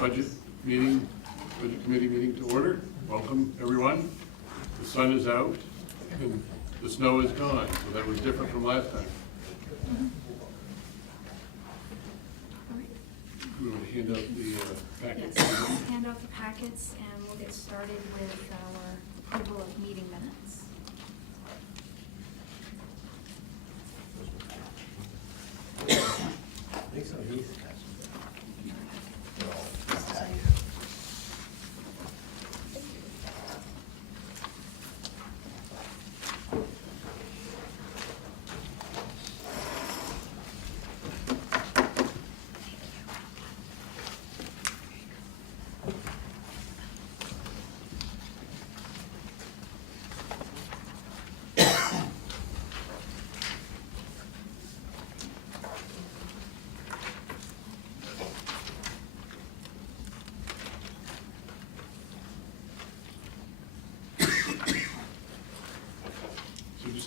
budget committee meeting to order. Welcome, everyone. The sun is out and the snow is gone, so that was different from last time. We want to hand out the packets. Yes, hand out the packets and we'll get started with our approval of meeting minutes.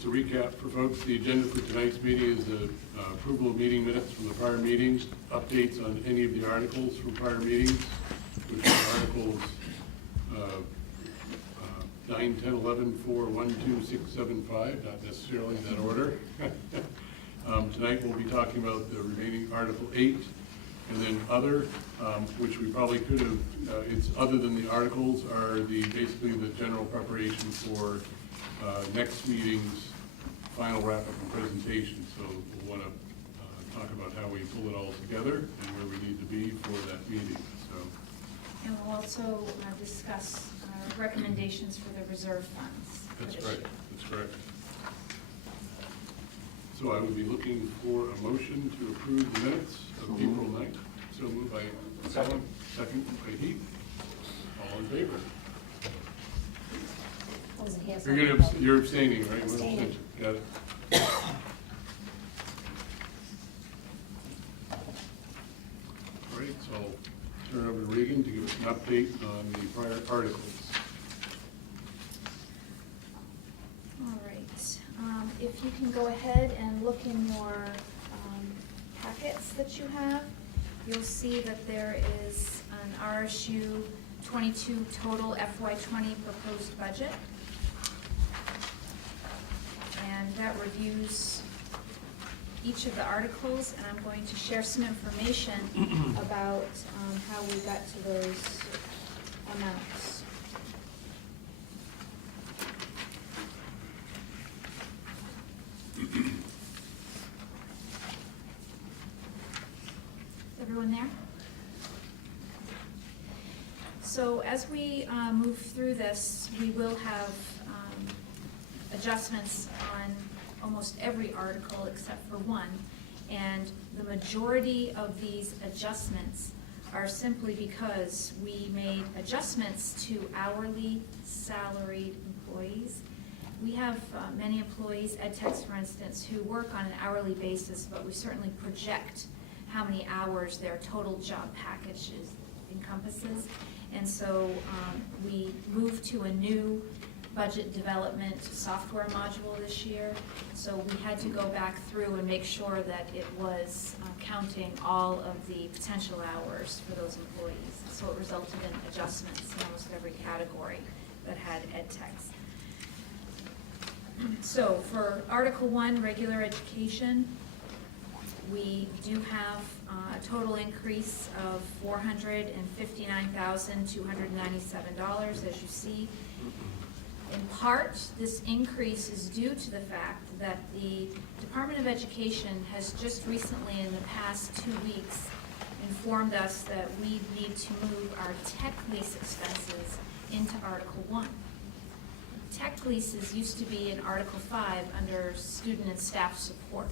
To recap for folks, the agenda for tonight's meeting is the approval of meeting minutes from the prior meetings, updates on any of the articles from prior meetings, which are articles 9, 10, 11, 4, 1, 2, 6, 7, 5, not necessarily in that order. Tonight we'll be talking about the remaining Article 8, and then other, which we probably could have, it's other than the articles, are basically the general preparation for next meeting's final wrap-up and presentation. So we'll want to talk about how we pull it all together and where we need to be for that meeting. So, And we'll also discuss recommendations for the reserve funds. that's right. That's correct. So I would be looking for a motion to approve the minutes of April 9th. So moved by Ellen, second by Heath. All in favor? You're abstaining, right? Abstaining. Got it. All right, so I'll turn it over to Regan to give us an update on the prior articles. All right. If you can go ahead and look in your packets that you have, you'll see that there is an RSU 22 total FY20 proposed budget. And that reviews each of the articles, and I'm going to share some information about how we got to those amounts. Is everyone there? So as we move through this, we will have adjustments on almost every article except for one. And the majority of these adjustments are simply because we made adjustments to hourly salaried employees. We have many employees, ed techs for instance, who work on an hourly basis, but we certainly project how many hours their total job package encompasses. And so we moved to a new budget development software module this year. So we had to go back through and make sure that it was counting all of the potential hours for those employees. So it resulted in adjustments in almost every category that had ed techs. So for Article 1, regular education, we do have a total increase of $459,297, as you see. In part, this increase is due to the fact that the Department of Education has just recently, in the past 2 weeks, informed us that we need to move our tech lease expenses into Article 1. Tech leases used to be in Article 5 under student and staff support.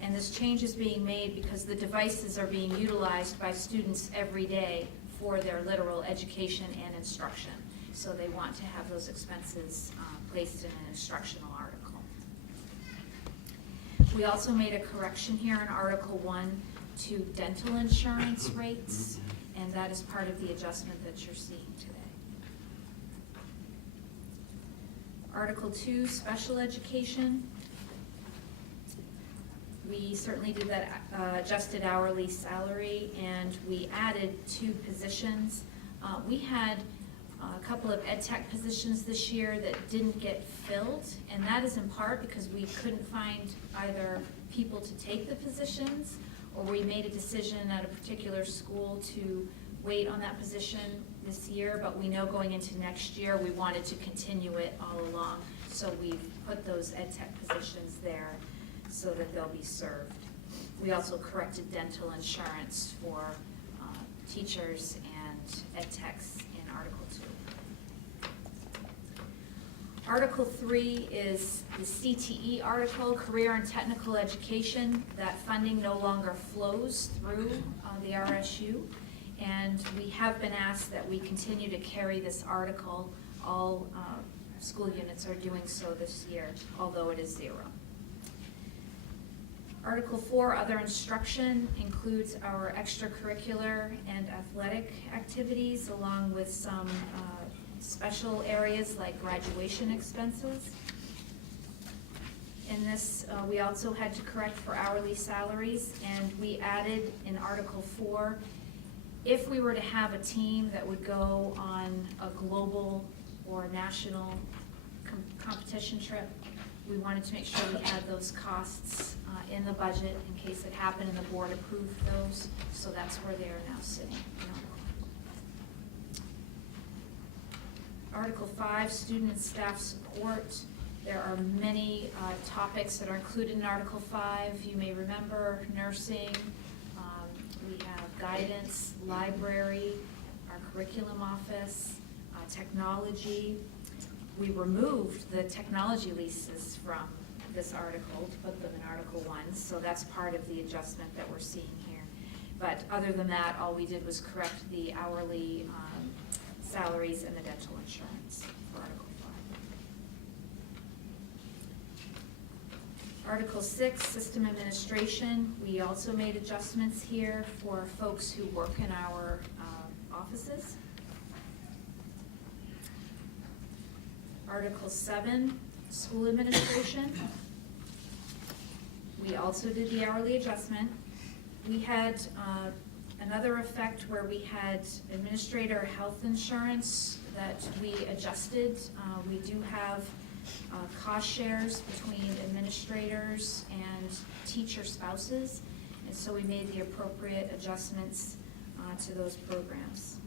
And this change is being made because the devices are being utilized by students every day for their literal education and instruction. So they want to have those expenses placed in an instructional article. We also made a correction here in Article 1 to dental insurance rates, and that is part of the adjustment that you're seeing today. Article 2, special education. we certainly did that adjusted hourly salary, and we added 2 positions. We had a couple of ed tech positions this year that didn't get filled, and that is in part because we couldn't find either people to take the positions, or we made a decision at a particular school to wait on that position this year, but we know going into next year we wanted to continue it all along, so we've put those ed tech positions there so that they'll be served. We also corrected dental insurance for teachers and ed techs in Article 2. Article 3 is the CTE article, Career and Technical Education. That funding no longer flows through the RSU, and we have been asked that we continue to carry this article. All school units are doing so this year, although it is 0. Article 4, Other Instruction, includes our extracurricular and athletic activities, along with some special areas like graduation expenses. In this, we also had to correct for hourly salaries, and we added in Article 4, if we were to have a team that would go on a global or national competition trip, we wanted to make sure we had those costs in the budget in case it happened and the board approved those, so that's where they are now sitting. Article 5, Student and Staff Support. There are many topics that are included in Article 5. You may remember nursing, we have guidance, library, our curriculum office, technology. We removed the technology leases from this article to put them in Article 1, so that's part of the adjustment that we're seeing here. But other than that, all we did was correct the hourly salaries and the dental insurance for Article 5. Article 6, System Administration. We also made adjustments here for folks who work in our offices. Article 7, School Administration. We also did the hourly adjustment. We had another effect where we had administrator health insurance that we adjusted. We do have cost shares between administrators and teacher spouses, and so we made the appropriate adjustments to those programs.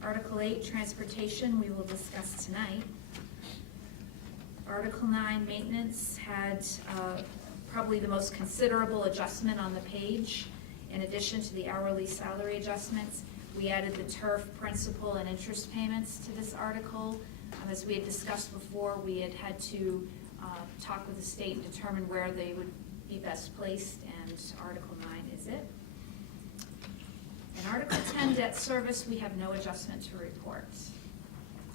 Article 8, Transportation, we will discuss tonight. Article 9, Maintenance, had probably the most considerable adjustment on the page. In addition to the hourly salary adjustments, we added the turf principal and interest payments to this article. As we had discussed before, we had to talk with the state and determine where they would be best placed, and Article 9 is it. In Article 10, Debt Service, we have no adjustment to report.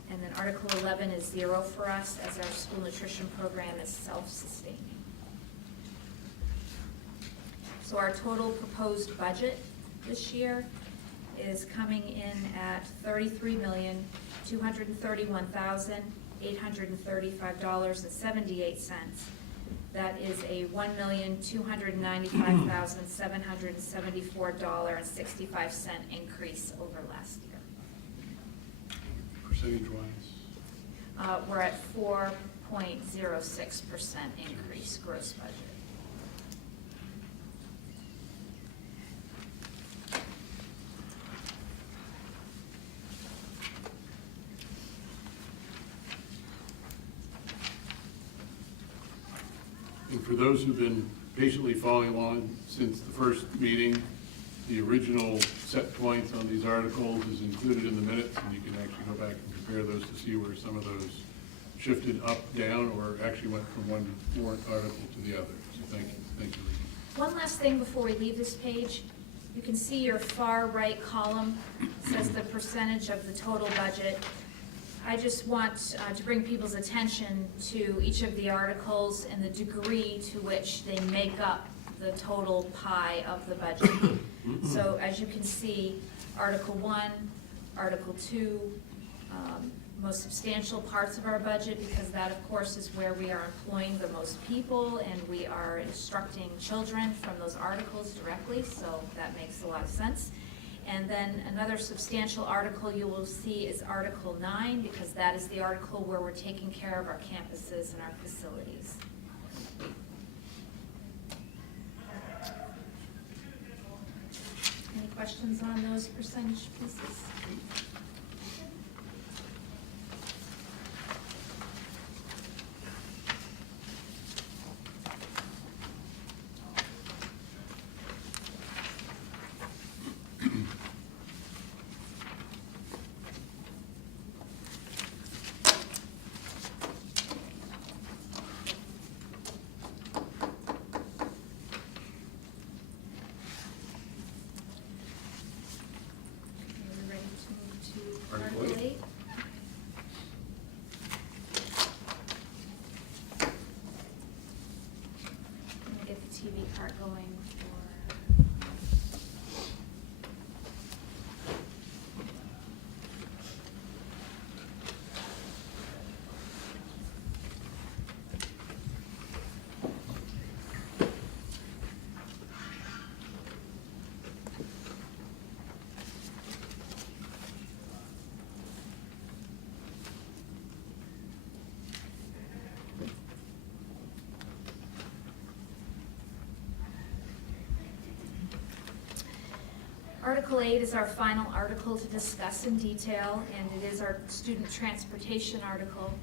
And then Article 11 is 0 for us, as our school nutrition program is self-sustaining. So our total proposed budget this year is coming in at $33,231,835.78. That is a $1,295,774.65 increase over last year. Percentage-wise? We're at 4.06% increase gross budget. And for those who've been patiently following along since the first meeting, the original set points on these articles is included in the minutes, and you can actually go back and compare those to see where some of those shifted up, down, or actually went from one warrant article to the other. So thank you, Rita. One last thing before we leave this page. You can see your far right column says the percentage of the total budget. I just want to bring people's attention to each of the articles and the degree to which they make up the total pie of the budget. So as you can see, Article 1, Article 2, most substantial parts of our budget, because that, of course, is where we are employing the most people, and we are instructing children from those articles directly, so that makes a lot of sense. And then another substantial article you will see is Article 9, because that is the article where we're taking care of our campuses and our facilities. Any questions on those percentage pieces? Article 8. Let me get the TV part going for. Article 8 is our final article to discuss in detail, and it is our student transportation article.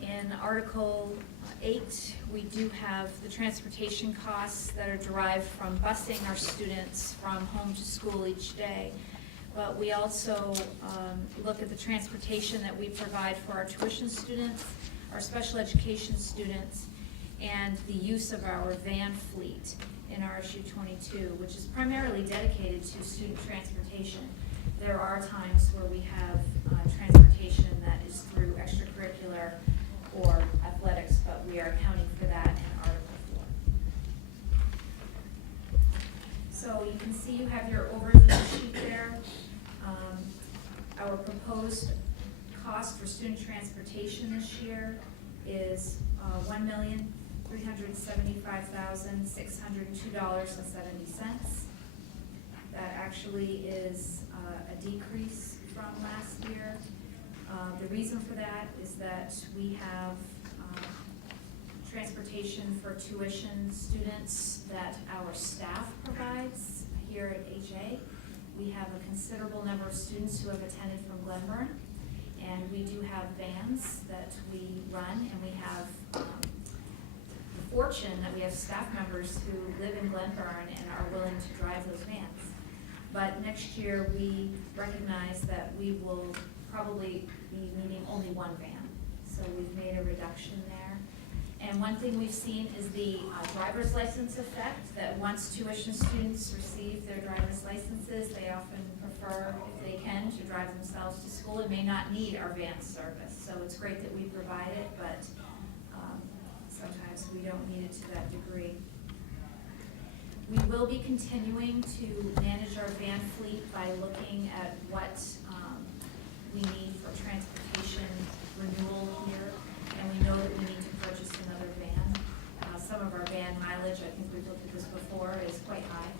In Article 8, we do have the transportation costs that are derived from busing our students from home to school each day. But we also look at the transportation that we provide for our tuition students, our special education students, and the use of our van fleet in RSU 22, which is primarily dedicated to student transportation. There are times where we have transportation that is through extracurricular or athletics, but we are accounting for that in Article 4. So you can see you have your overview sheet there. Our proposed cost for student transportation this year is $1,375,602.70. That actually is a decrease from last year. The reason for that is that we have transportation for tuition students that our staff provides here at HA. We have a considerable number of students who have attended from Glenburn, and we do have vans that we run, and we have the fortune that we have staff members who live in Glenburn and are willing to drive those vans. But next year, we recognize that we will probably be needing only one van. So we've made a reduction there. And one thing we've seen is the driver's license effect, that once tuition students receive their driver's licenses, they often prefer, if they can, to drive themselves to school and may not need our van service. So it's great that we provide it, but sometimes we don't need it to that degree. We will be continuing to manage our van fleet by looking at what we need for transportation renewal here, and we know that we need to purchase another van. Some of our van mileage, I think we've looked at this before, is quite high,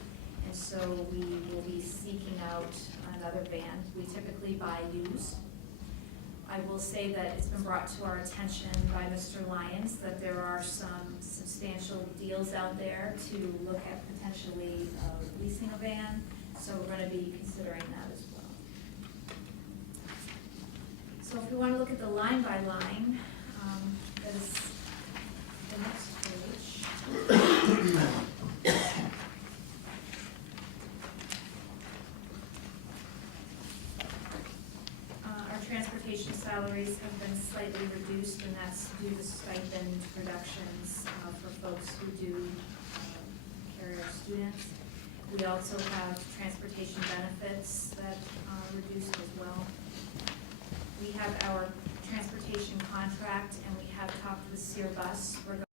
and so we will be seeking out another van. We typically buy used. I will say that it's been brought to our attention by Mr. Lyons that there are some substantial deals out there to look at potentially leasing a van, so we're going to be considering that as well. So if we want to look at the line by line, that is the next page. Our transportation salaries have been slightly reduced, and that's due to stipend reductions for folks who do carry our students. We also have transportation benefits that reduced as well. We have our transportation contract, and we have talked with Sear Bus regarding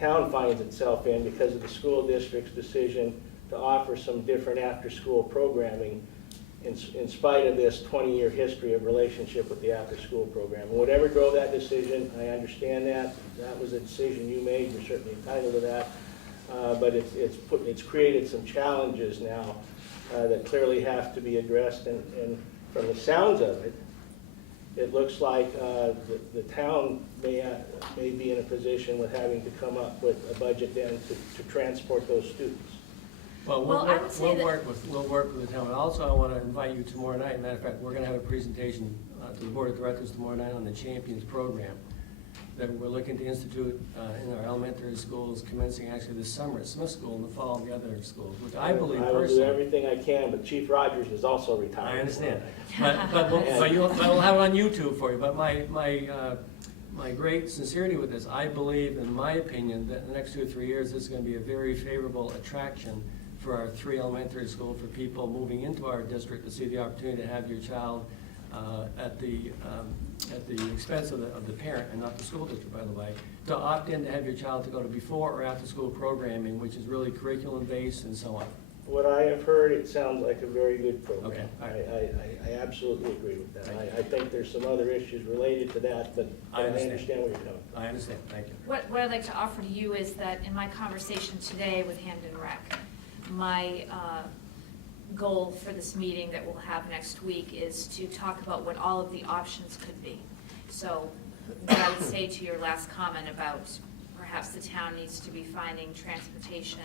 town finds itself in because of the school district's decision to offer some different after-school programming in spite of this 20-year history of relationship with the after-school program. And whatever drove that decision, I understand that. That was a decision you made. You're certainly entitled to that. But it's created some challenges now that clearly have to be addressed. And from the sounds of it, it looks like the town may be in a position with having to come up with a budget then to transport those students. Well, Well, I would say that- we'll work with the town. And also, I want to invite you tomorrow night. Matter of fact, we're going to have a presentation to the Board of Directors tomorrow night on the Champions program that we're looking to institute in our elementary schools, commencing actually this summer at Smith School and the fall of the other schools, which I believe I will do personally. everything I can, but Chief Rogers is also retired. I understand, but we'll have it on YouTube for you. But my great sincerity with this, I believe, in my opinion, that in the next 2 or 3 years, this is going to be a very favorable attraction for our 3 elementary schools, for people moving into our district to see the opportunity to have your child at the expense of the parent and not the school district, by the way, to opt in to have your child to go to before or after school programming, which is really curriculum based and so on. What I have heard, it sounds like a very good program. Okay, all I absolutely agree with that. I think there's some other issues related to that, but I understand where you're coming from. I understand, thank you. What I'd like to offer to you is that in my conversation today with Hamden Rec, my goal for this meeting that we'll have next week is to talk about what all of the options could be. So what I would say to your last comment about perhaps the town needs to be finding transportation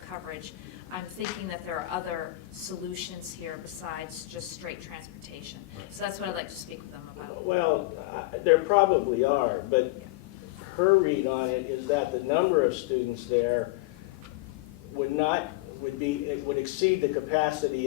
coverage, I'm thinking that there are other solutions here besides just straight transportation. So that's what I'd like to speak with them about. Well, there probably are, but her read on it is that the number of students there would exceed the capacity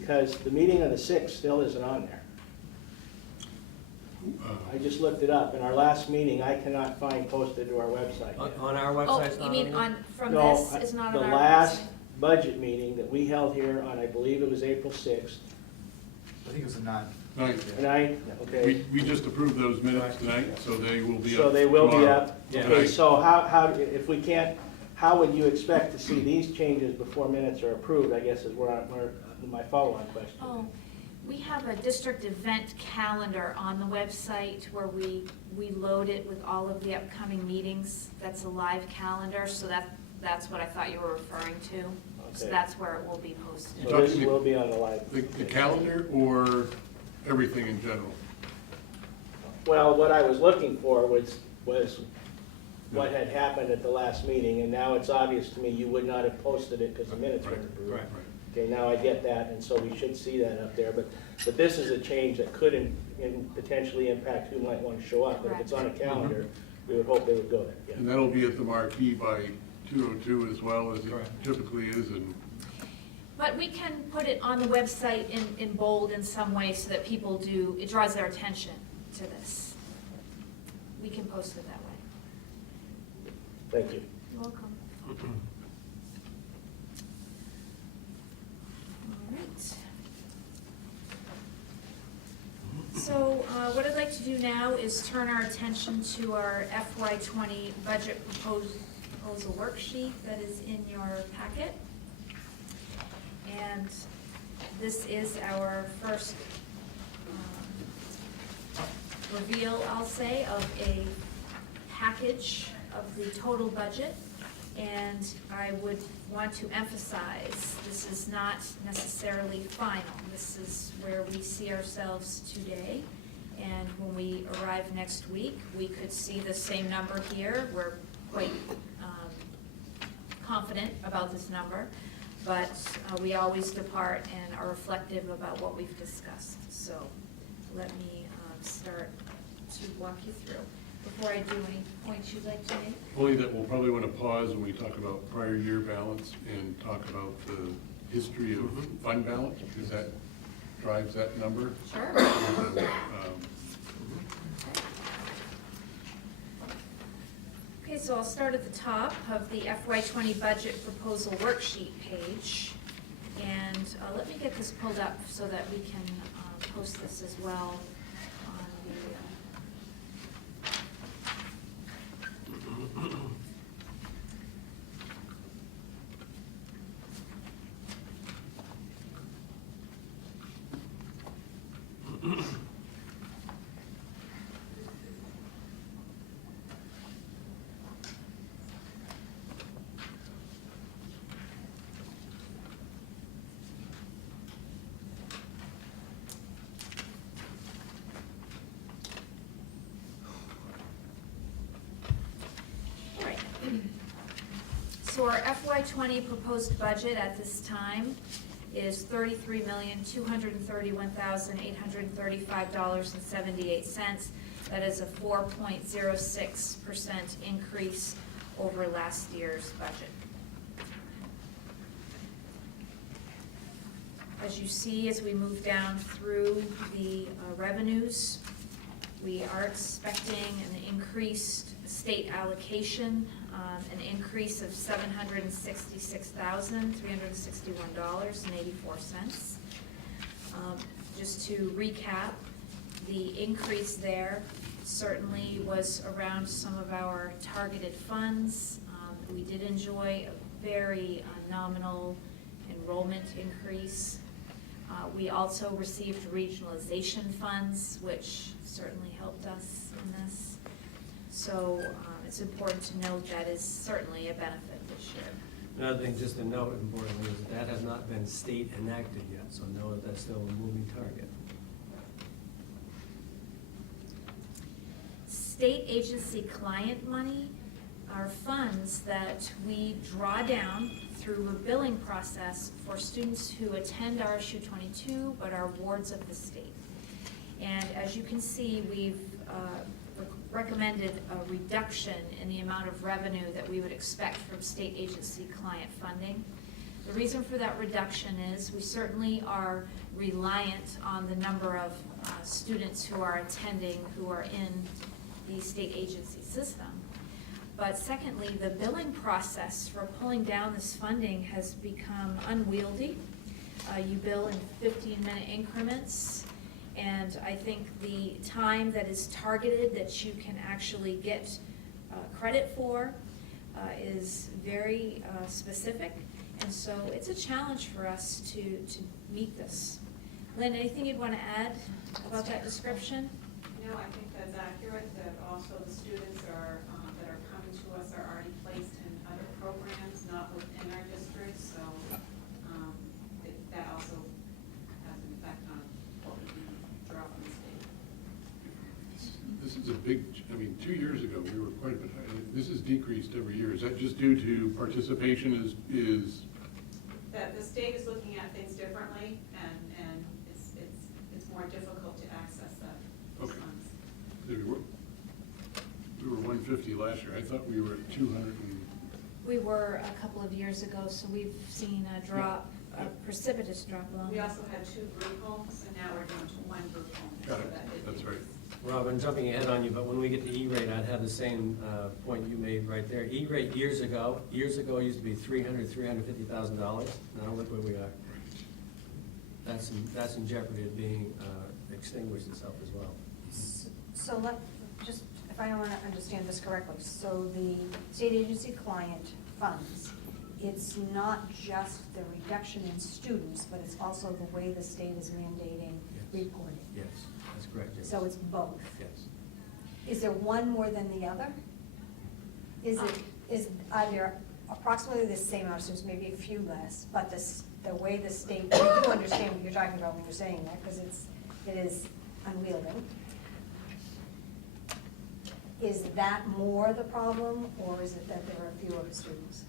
because the meeting on the 6th still isn't on there. I just looked it up, and our last meeting, I cannot find posted to our website yet. On our Oh, website? you mean on, from No, this, it's not on our the last website? budget meeting that we held here on, I believe it was April 6th, I think it was a 9. Ninth. and okay. We just approved those minutes tonight, so they will be up So they will be tomorrow. up. Yeah. Okay, so how, if we can't, how would you expect to see these changes before minutes are approved, I guess is where my follow-on question. Oh, we have a district event calendar on the website where we load it with all of the upcoming meetings. That's a live calendar, so that's what I thought you were referring to. So Okay. that's where it will be posted. So this will be on the live. The calendar or everything in general? Well, what I was looking for was what had happened at the last meeting, and now it's obvious to me you would not have posted it because the minutes weren't approved. Right. Okay, now I get that, and so we should see that up there, but this is a change that could potentially impact who might want to show up. But if it's on a calendar, we would hope they would go there, yeah. And that'll be at the marquee by 2:02 as well as it Correct. typically is, and But we can put it on the website in bold in some way so that people it draws their attention to this. We can post it that way. Thank you. You're welcome. All right. So what I'd like to do now is turn our attention to our FY20 budget proposal worksheet that is in your packet. And this is our first reveal, I'll say, of a package of the total budget. And I would want to emphasize, this is not necessarily final. This is where we see ourselves today. And when we arrive next week, we could see the same number here. We're quite confident about this number, but we always depart and are reflective about what we've discussed. So let me start to walk you through. Before I do, any points you'd like to make? only that we'll probably want to pause when we talk about prior year balance and talk about the history of fund balance, because that drives that number. Sure. Okay, so I'll start at the top of the FY20 budget proposal worksheet page. And let me get this pulled up so that we can post this as well on the So our FY20 proposed budget at this time is $33,231,835.78. That is a 4.06% increase over last year's budget. As you see, as we move down through the revenues, we are expecting an increased state allocation, an increase of $766,361.84. Just to recap, the increase there certainly was around some of our targeted funds. We did enjoy a very nominal enrollment increase. We also received regionalization funds, which certainly helped us in this. So it's important to note that is certainly a benefit this year. Another thing, just to note importantly, is that has not been state enacted yet, so know that that's still a moving target. State agency client money are funds that we draw down through a billing process for students who attend RSU 22 but are wards of the state. And as you can see, we've recommended a reduction in the amount of revenue that we would expect from state agency client funding. The reason for that reduction is we certainly are reliant on the number of students who are attending, who are in the state agency system. But secondly, the billing process for pulling down this funding has become unwieldy. You bill in 15-minute increments, and I think the time that is targeted that you can actually get credit for is very specific, and so it's a challenge for us to meet this. Lynn, anything you'd want to add about that description? No, I think that's accurate, that also the students are, that are coming to us are already placed in other programs, not within our district, so that also has an effect on what we can draw from the state. This is a big, I mean, 2 years ago, we were quite a bit higher. This has decreased every year. Is that just due to participation is? That the state is looking at things differently, and it's more difficult to access those Okay. funds. We were 150 last year. I thought we were at 200 and. We were a couple of years ago, so we've seen a drop, a precipitous drop along. We also had 2 group homes, and now we're down to 1 group home. Got so it. that did That's right. decrease. Robin, jumping ahead on you, but when we get to E-rate, I'd have the same point you made right there. E-rate years ago used to be $350,000. Now look where we are. That's in jeopardy of being extinguished itself as well. So just, if I want to understand this correctly, so the state agency client funds, it's not just the reduction in students, but it's also the way the state is mandating Yes. reporting. Yes, that's correct. Yes. So it's both. Yes. Is there one more than the other? Are there approximately the same amount of students, maybe a few less, but the way the state, I do understand what you're talking about when you're saying that, because it is unwieldy. Is that more the problem, or is it that there are fewer students?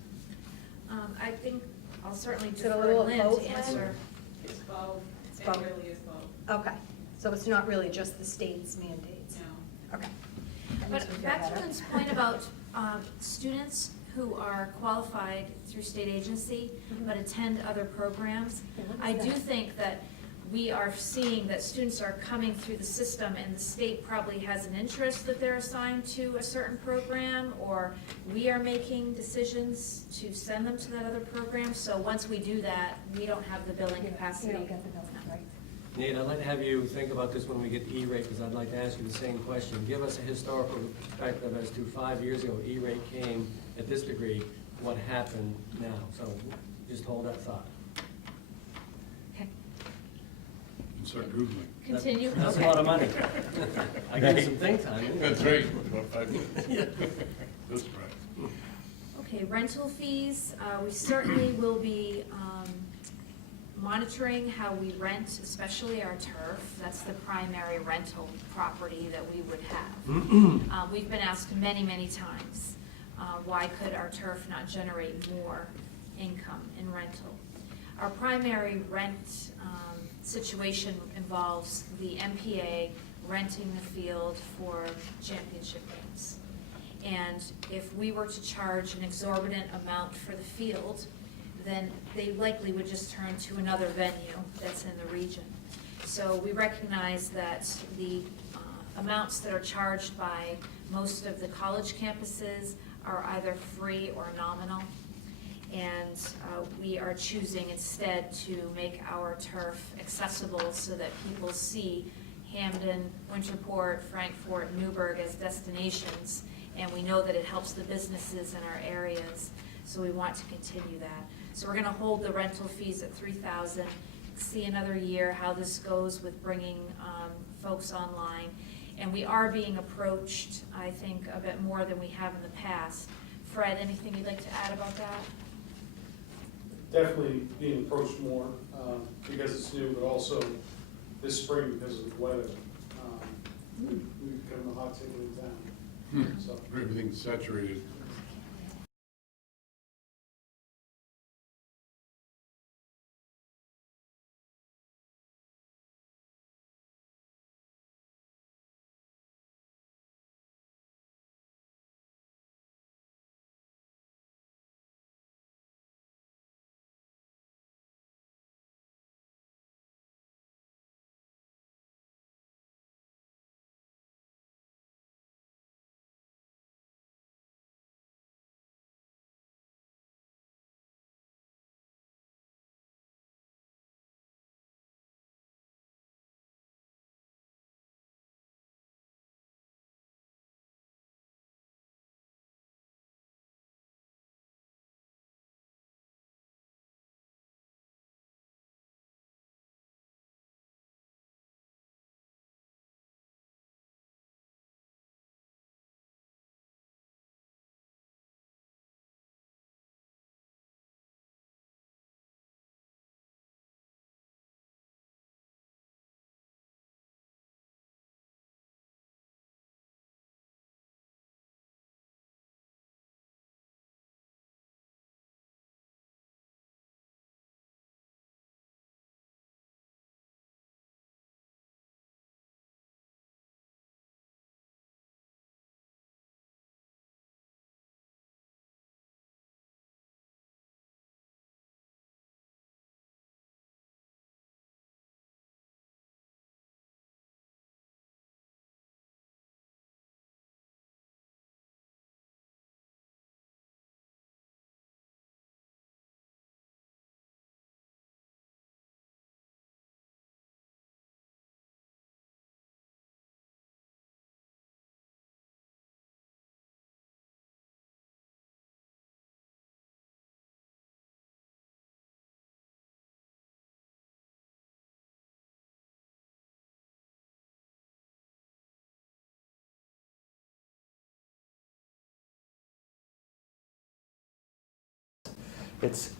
I think I'll certainly Is it a defer little Lynn both, to Lynn? answer. It's both. It's It both. really is both. Okay, so it's not really just the state's mandates? No. Okay. That makes me But feel back to better. Lynn's point about students who are qualified through state agency but attend other programs, Yeah, what is I do that? think that we are seeing that students are coming through the system and the state probably has an interest that they're assigned to a certain program, or we are making decisions to send them to that other program. So once we do that, we don't have the billing You capacity. don't get the billing, right? Nate, I'd like to have you think about this when we get to E-rate, because I'd like to ask you the same question. Give us a historical perspective as to 5 years ago, E-rate came at this degree, what happened now? So just hold that thought. Okay. And start Googling. Continue? That's a Okay. lot of money. I got some think time. That's right, about 5 minutes. Yeah. No surprise. Okay, rental fees, we certainly will be monitoring how we rent, especially our turf. That's the primary rental property that we would have. We've been asked many, many times, why could our turf not generate more income in rental? Our primary rent situation involves the MPA renting the field for championship games. And if we were to charge an exorbitant amount for the field, then they likely would just turn to another venue that's in the region. So we recognize that the amounts that are charged by most of the college campuses are either free or nominal. And we are choosing instead to make our turf accessible so that people see Hamden, Winterport, Frankfort, Newburgh as destinations, and we know that it helps the businesses in our areas, so we want to continue that. So we're gonna hold the rental fees at $3,000, see another year how this goes with bringing folks online. And we are being approached, I think, a bit more than we have in the past. Fred, anything you'd like to add about that? Definitely being approached more because it's new, but also this spring because of the weather. We've become the hot ticket in town. So. Everything's saturated.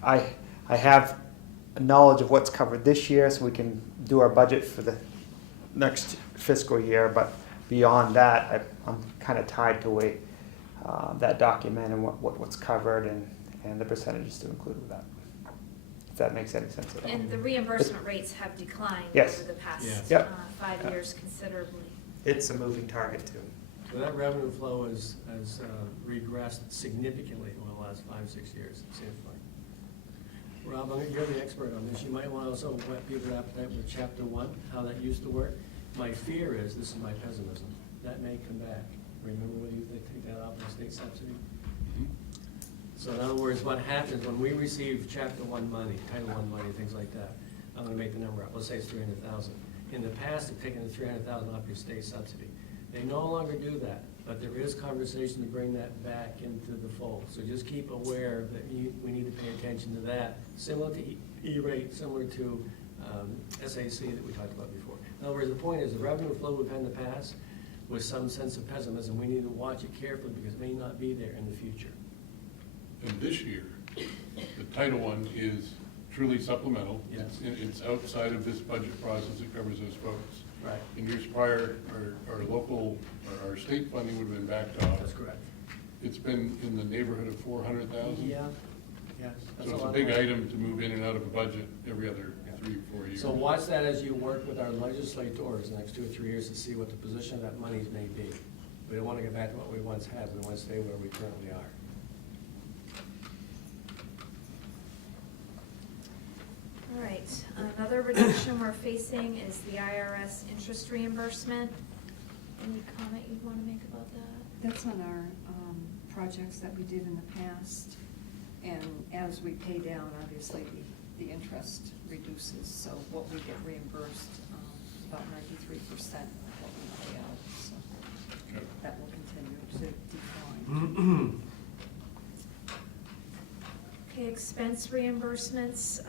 I have knowledge of what's covered this year, so we can do our budget for the next fiscal year, but beyond that, I'm kind of tied to that document and what's covered and the percentages to include with that. If that makes any sense at all. And the reimbursement rates have declined Yes. over the past Yes. Yep. 5 years considerably. It's a moving target too. So that revenue flow has regressed significantly over the last 5-6 years, it seems like. Rob, you're the expert on this. You might want to also whet people's appetite with Chapter 1, how that used to work. My fear is, this is my pessimism, that may come back. Remember when they take that off the state subsidy? So in other words, what happens when we receive Chapter 1 money, Title I money, things like that, I'm going to make the number up, let's say it's $300,000. In the past, they've taken the $300,000 off your state subsidy. They no longer do that, but there is conversation to bring that back into the fold. So just keep aware that we need to pay attention to that, similar to E-rate, similar to SAC that we talked about before. In other words, the point is the revenue flow we've had in the past with some sense of pessimism, we need to watch it carefully because it may not be there in the future. And this year, the Title I is truly supplemental. Yes. It's outside of this budget process that covers those folks. Right. In years prior, our local, or our state funding would have been backed off. That's correct. It's been in the neighborhood of 400,000. Yeah, yes. That's So it's a lot of big money. item to move in and out of a budget every other 3-4 years. So watch that as you work with our legislators the next 2 or 3 years to see what the position of that money may be. We don't want to get back to what we once had, we want to stay where we currently are. All right, another reduction we're facing is the IRS interest reimbursement. Any comment you'd want to make about that? That's on our projects that we did in the past, and as we pay down, obviously, the interest reduces, so what we get reimbursed, about 93% of what we pay out, so Okay. that will continue to decline. Okay, expense reimbursements.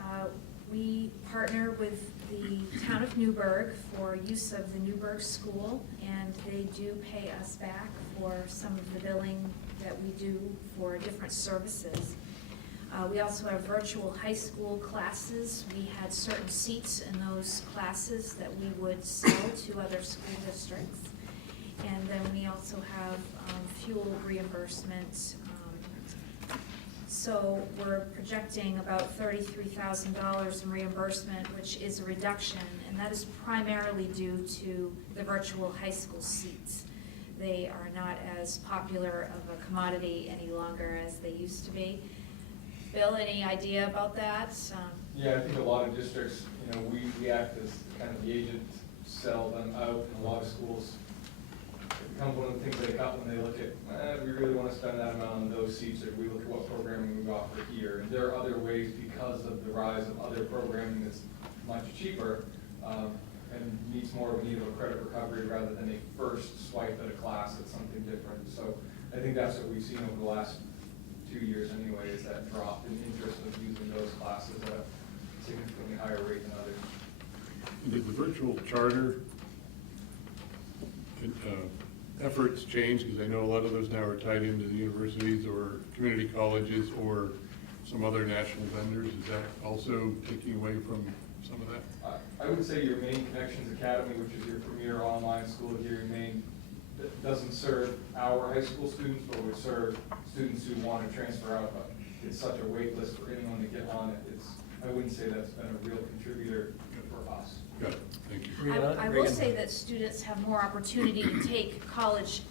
We partner with the town of Newburgh for use of the Newburgh School, and they do pay us back for some of the billing that we do for different services. We also have virtual high school classes. We had certain seats in those classes that we would sell to other school districts. And then we also have fuel reimbursements. So we're projecting about $33,000 in reimbursement, which is a reduction, and that is primarily due to the virtual high school seats. They are not as popular of a commodity any longer as they used to be. Bill, any idea about that? Yeah, I think a lot of districts, we act as kind of the agent, sell them out in a lot of schools. It becomes one of the things they cut when they look at, we really want to spend that amount on those seats, or we look at what programming we offer here. And there are other ways, because of the rise of other programming that's much cheaper, and meets more of a need of a credit recovery rather than a first swipe at a class at something different. So I think that's what we've seen over the last 2 years anyway, is that drop in interest of using those classes at a significantly higher rate than others. Did the virtual charter efforts change? Because I know a lot of those now are tied into the universities or community colleges or some other national vendors. Is that also taking away from some of that? I would say your Maine Connections Academy, which is your premier online school here in Maine, doesn't serve our high school students, but would serve students who want to transfer out, but it's such a wait list for anyone to get on it. I wouldn't say that's been a real contributor for us. Got it, thank you. I will say that students have more opportunity to take college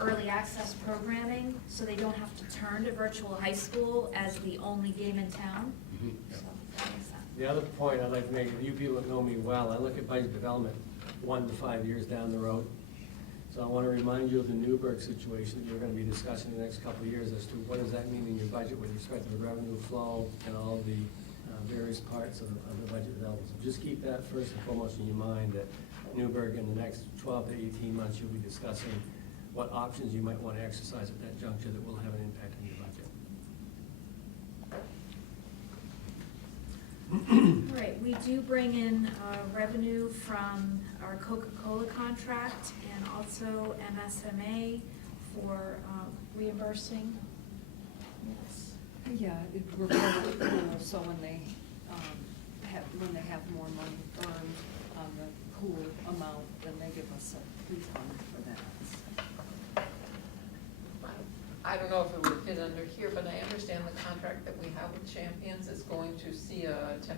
early access programming, so they don't have to turn to virtual high school as the only game in town. Mhm. So that makes sense. The other point I'd like to make, you people that know me well, I look at budget development 1 to 5 years down the road. So I want to remind you of the Newburgh situation that you're going to be discussing in the next couple of years as to what does that mean in your budget with respect to the revenue flow and all the various parts of the budget development. So just keep that first and foremost in your mind, that Newburgh in the next 12 to 18 months you'll be discussing what options you might want to exercise at that juncture that will have an impact on your budget. All right, we do bring in revenue from our Coca-Cola contract and also MSMA for reimbursing. Yes. Yeah, we're part of the pool, so when they have more money earned on the pool amount, then they give us a refund for that. I don't know if it would fit under here, but I understand the contract that we have with Champions is going to see a 10%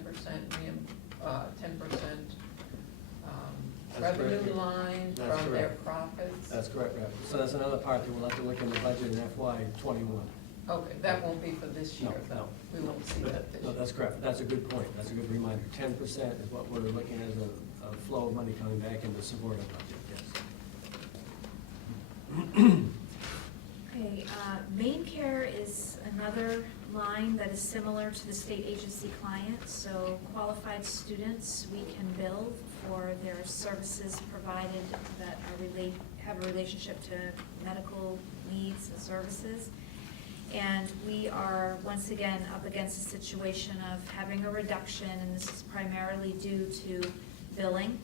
That's correct, revenue yeah. line That's from their correct. profits. That's correct, right. So that's another part that we'll have to look in the budget in FY '21. Okay, that won't be for this year, No, though. no. We won't see that this No, year. that's correct. That's a good point. That's a good reminder. 10% is what we're looking at as a flow of money coming back into support of budget, yes. Okay, main care is another line that is similar to the state agency client. So qualified students, we can bill for their services provided that are have a relationship to medical needs and services. And we are, once again, up against a situation of having a reduction, and this is primarily due to billing.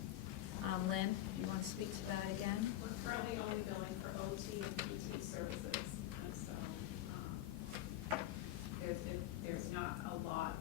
Lynn, do you want to speak to that again? We're currently only billing for OT and PT services, and so, there's not a lot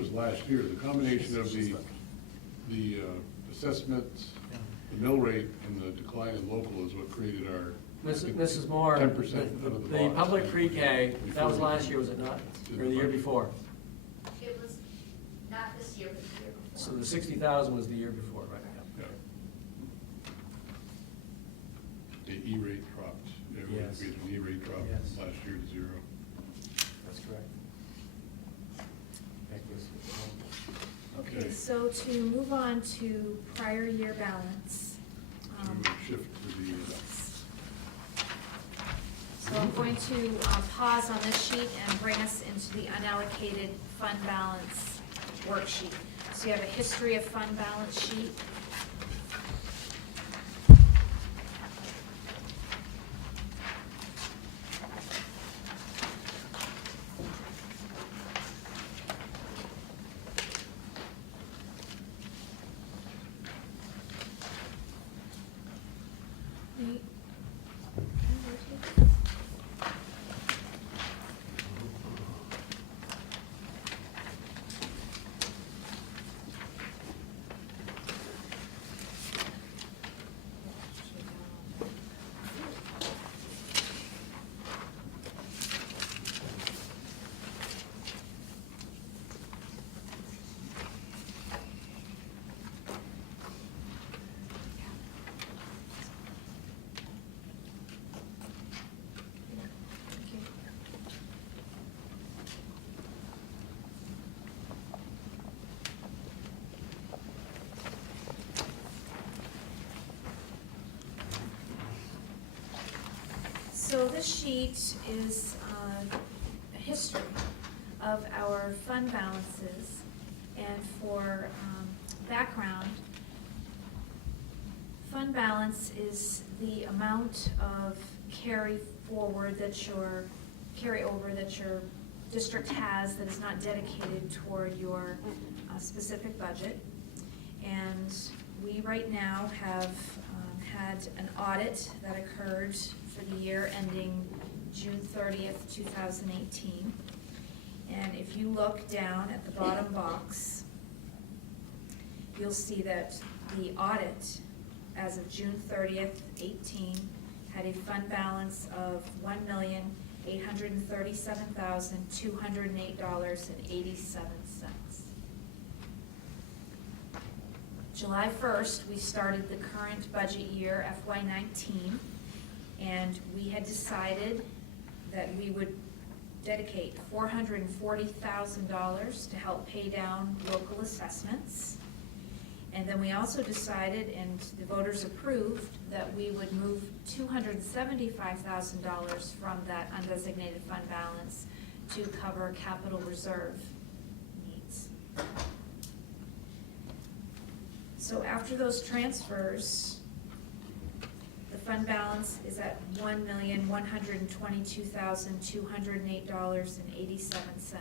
was last year, the combination of the assessments, the mill rate, and the decline in local is what created our. Mrs. Moore, 10% out of the the box. public pre-K, that was last year, was it not? Or the year before? It was not this year, but the year before. So the 60,000 was the year before, right? Yeah. The E-rate dropped. Yeah, we had Yes. an E-rate drop Yes. last year to 0. That's correct. Thank you. Okay, so to move on to prior year balance. So we shift to the, So I'm going to pause on this sheet and bring us into the unallocated fund balance worksheet. So you have a history of fund balance sheet. Wait. So this sheet is a history of our fund balances, and for background, fund balance is the amount of carryover that your district has that is not dedicated toward your specific budget. And we right now have had an audit that occurred for the year ending June 30th, 2018. And if you look down at the bottom box, you'll see that the audit as of June 30th, 18 had a fund balance of $1,837,208.87. July 1st, we started the current budget year, FY19, and we had decided that we would dedicate $440,000 to help pay down local assessments. And then we also decided, and the voters approved, that we would move $275,000 from that undesignated fund balance to cover capital reserve needs. So after those transfers, the fund balance is at $1,122,208.87.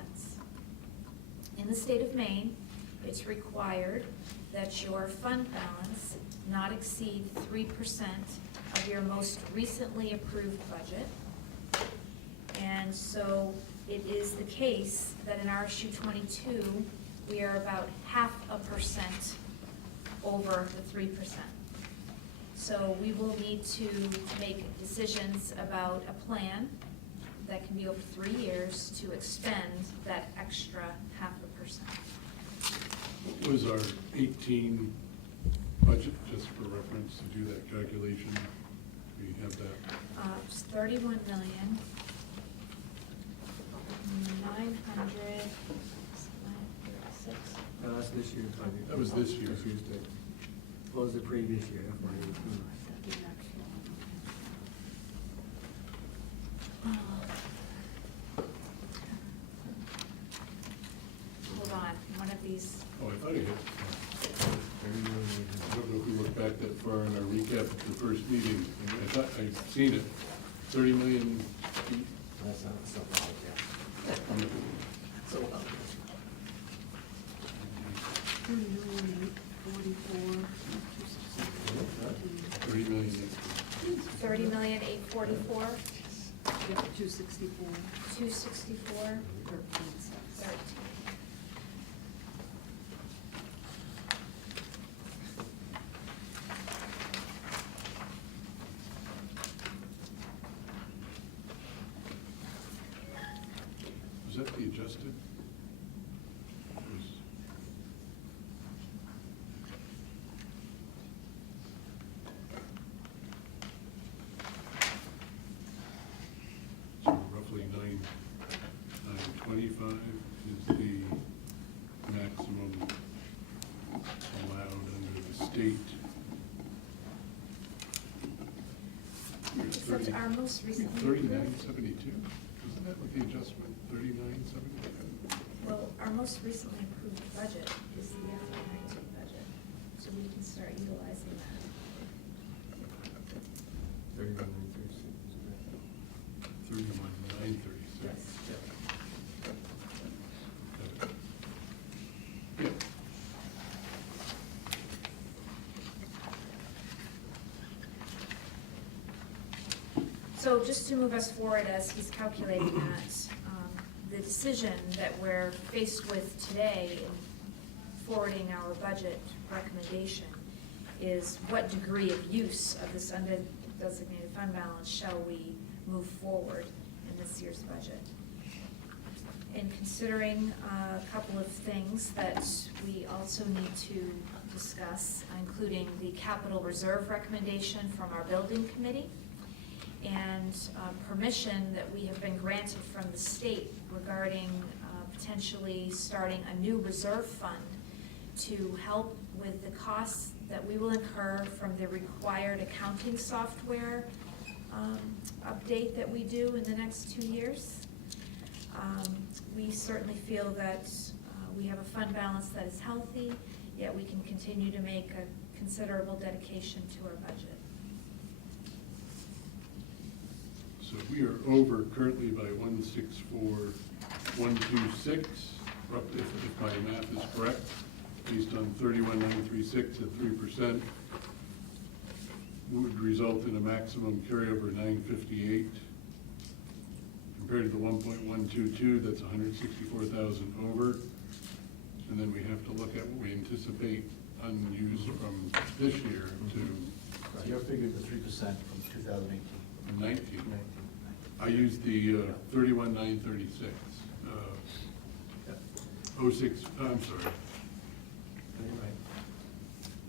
In the state of Maine, it's required that your fund balance not exceed 3% of your most recently approved budget. And so it is the case that in RSU 22, we are about 0.5% over the 3%. So we will need to make decisions about a plan that can be over 3 years to expend that extra 0.5%. what was our 18 budget, just for reference, to do that calculation? We have that. It's $31,936. No, that's this year's budget. That was this year. This year's date. What was the previous year, FY18? Hold on, one of these. Oh, I thought he had. I don't know if we looked back that far in our recap of the first meeting. I thought I'd seen it. 30 million. That's not so loud, yeah. So loud. 30 million. 30,844,264. 264. 13. that the adjusted? So roughly 925 is the maximum allowed under the state. Except our most recent. 3972, isn't that what the adjustment, 3972? Well, our most recently approved budget is the FY19 budget, so we can start utilizing that. 31936. Yes. Yeah. So just to move us forward as he's calculating that, the decision that we're faced with today in forwarding our budget recommendation is what degree of use of this undesignated fund balance shall we move forward in this year's budget. In considering a couple of things that we also need to discuss, including the capital reserve recommendation from our building committee, and permission that we have been granted from the state regarding potentially starting a new reserve fund to help with the costs that we will incur from the required accounting software update that we do in the next 2 years. We certainly feel that we have a fund balance that is healthy, yet we can continue to make a considerable dedication to our budget. So we are over currently by 164,126, roughly, if my math is correct, based on 31,936 at 3%, would result in a maximum carryover 958. Compared to the 1.122, that's 164,000 over. And then we have to look at what we anticipate unused from this year to Your figure is 3% from 2018. 19. I used the 31,936. 06, I'm sorry. You're right.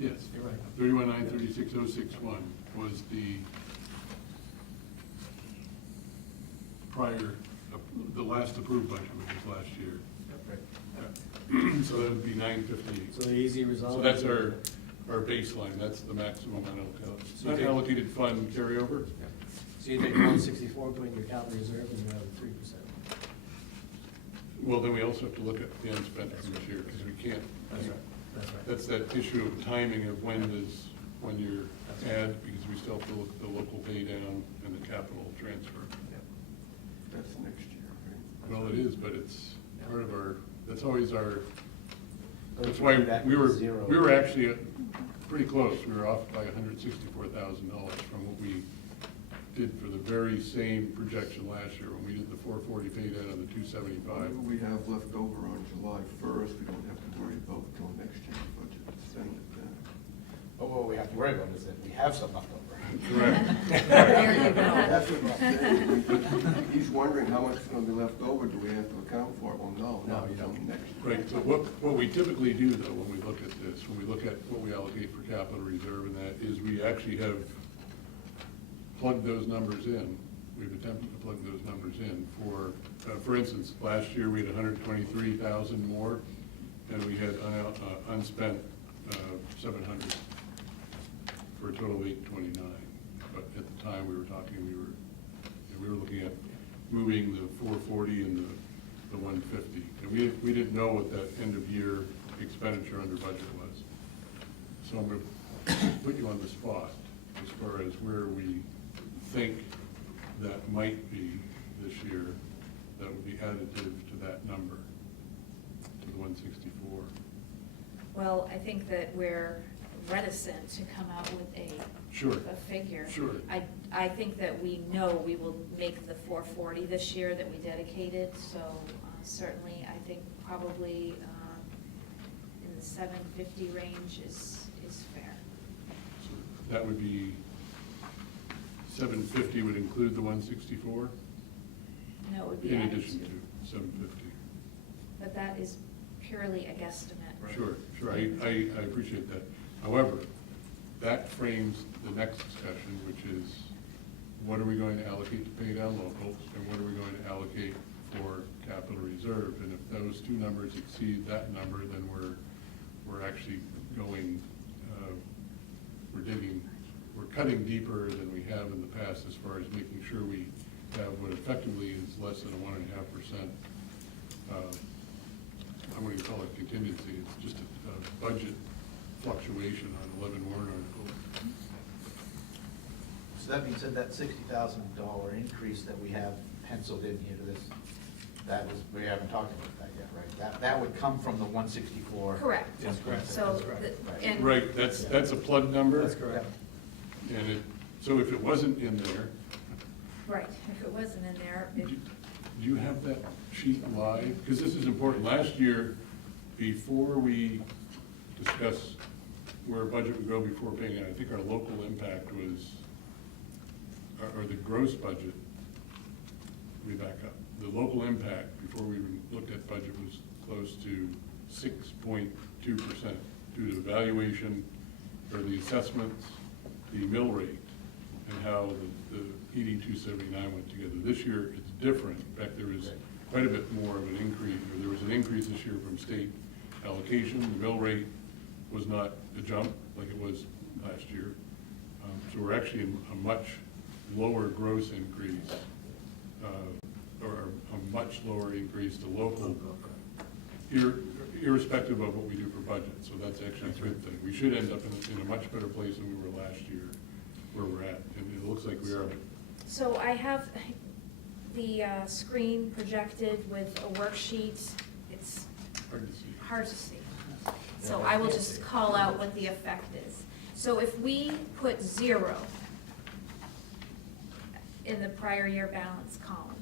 Yes. You're right. 31,936, 061 was the prior, the last approved budget, which was last year. Yeah. So that would be 958. So the easy result. So that's our baseline, that's the maximum unallocated fund carryover. Yeah. So you take 164, put in your capital reserve, and you have a 3%. Well, then we also have to look at the unspent from this year, because we can't. That's right, that's right. That's that issue of timing of when you're add, because we still have to look at the local pay down and the capital transfer. That's next year, right? Well, it is, but it's part of our, that's always our, But that's if why you go back we to were, zero- we were actually pretty close. We were off by $164,000 from what we did for the very same projection last year when we did the 440 pay down of the 275. Whatever we have left over on July 1st, we don't have to worry about till next year's budget to spend it then. But what we have to worry about is that we have some left over. Correct. There you go. That's what I'm saying. He's wondering how much is going to be left over, do we have to account for it? Well, no, No, not you until don't. next year. Right, so what we typically do though, when we look at this, when we look at what we allocate for capital reserve and that, is we actually have plugged those numbers in. We've attempted to plug those numbers in for instance, last year we had 123,000 more, and we had unspent 700 for a total of 829. But at the time we were talking, we were looking at moving the 440 and the 150, and we didn't know what that end of year expenditure under budget was. So I'm going to put you on the spot as far as where we think that might be this year that would be additive to that number, to the 164. Well, I think that we're reticent to come out with Sure. a figure. Sure. I think that we know we will make the 440 this year that we dedicated, so certainly I think probably in the 750 range is fair. So that would be, 750 would include the 164? No, it would be In added addition to. to 750. but that is purely a guesstimate. Sure, I appreciate that. However, that frames the next discussion, which is what are we going to allocate to pay down locals, and what are we going to allocate for capital reserve? And if those two numbers exceed that number, then we're actually going, we're cutting deeper than we have in the past as far as making sure we have what effectively is less than a 1.5%. I wouldn't call it contingency, it's just a budget fluctuation on 11 warrant articles. So that being said, that $60,000 increase that we have penciled in here to this, that was, we haven't talked about that yet, right? That would come from the 164. Correct. That's correct. So, That's correct. and. Right, that's a plug number. That's correct. And so if it wasn't in there, Right, if it wasn't in there, it, do you have that sheet live? Because this is important. Last year, before we discuss where a budget would go before paying it, I think our local impact was, or the gross budget, let me back up. The local impact, before we even looked at budget, was close to 6.2% due to the valuation, or the assessments, the mill rate, and how the ED 279 went together. This year, it's different. In fact, there was quite a bit more of an increase, or there was an increase this year from state allocation. The mill rate was not a jump like it was last year. So we're actually in a much lower gross increase, or a much lower increase to local, irrespective of what we do for budget. So that's actually a good thing. We should end up in a much better place than we were last year, where we're at, and it looks like we are. so I have the screen projected with a worksheet. It's Hard to see. hard to see. So I will just call out what the effect is. So if we put 0 in the prior year balance column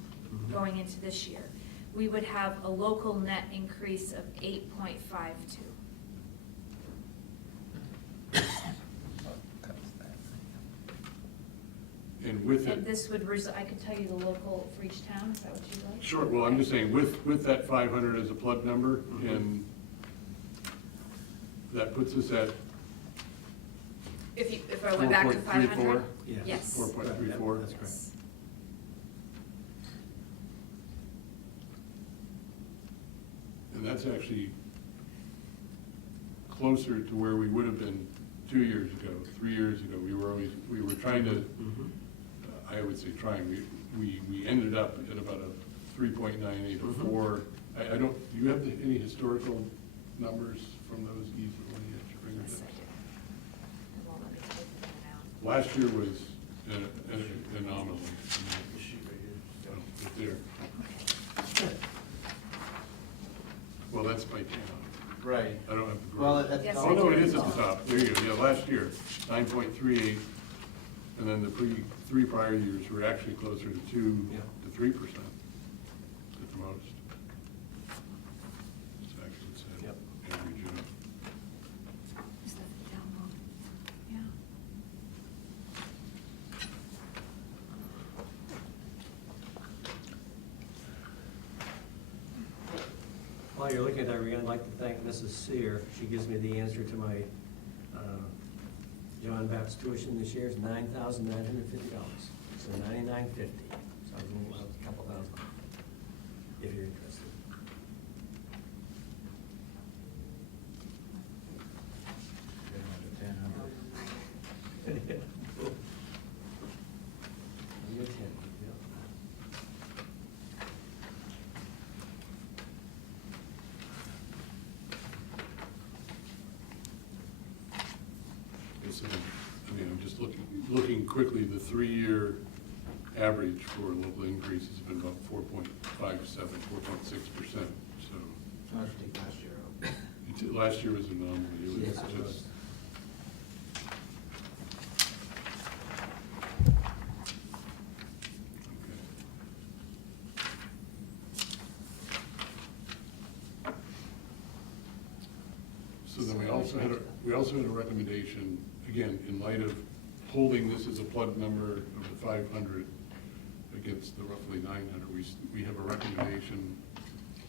going into this year, we would have a local net increase of 8.52. And with And it, this would, I could tell you the local for each town, is that what you'd like? sure, well, I'm just saying, with that 500 as a plug number, and that puts us at If I went back to 500? 4.34? Yes. 4.34. That's correct. Yes. And that's actually closer to where we would have been 2 years ago, 3 years ago. We were trying to, I would say trying, we ended up at about a 3.98 or 4. I don't, do you have any historical numbers from those easily at your Yes, fingertips? I do. It won't let me take them out. Last year was an anomaly. Oh, it's there. Well, that's my count. Right. I don't have the Well, growth. that's. Yes, Oh, no, it is at the top. There you go. Yeah, last year, 9.38. And then the three prior years were actually closer to 2 Yeah. to 3% at the most. It's actually said Yep. average of. Is that the download? Yeah. While you're looking at that, I'd like to thank Mrs. Sear. She gives me the answer to my John Bapt's tuition this year is $9,950. So $9,950. So I was a couple thousand, if you're interested. You're 10, yeah. It's, I mean, I'm just looking quickly, the 3-year average for local increases has been about 4.57, 4.6%. So I'll just take last year out. last year was an anomaly. It was Yes, it was. just. So then we also had a recommendation, again, in light of holding this as a plug number of the 500 against the roughly 900, we have a recommendation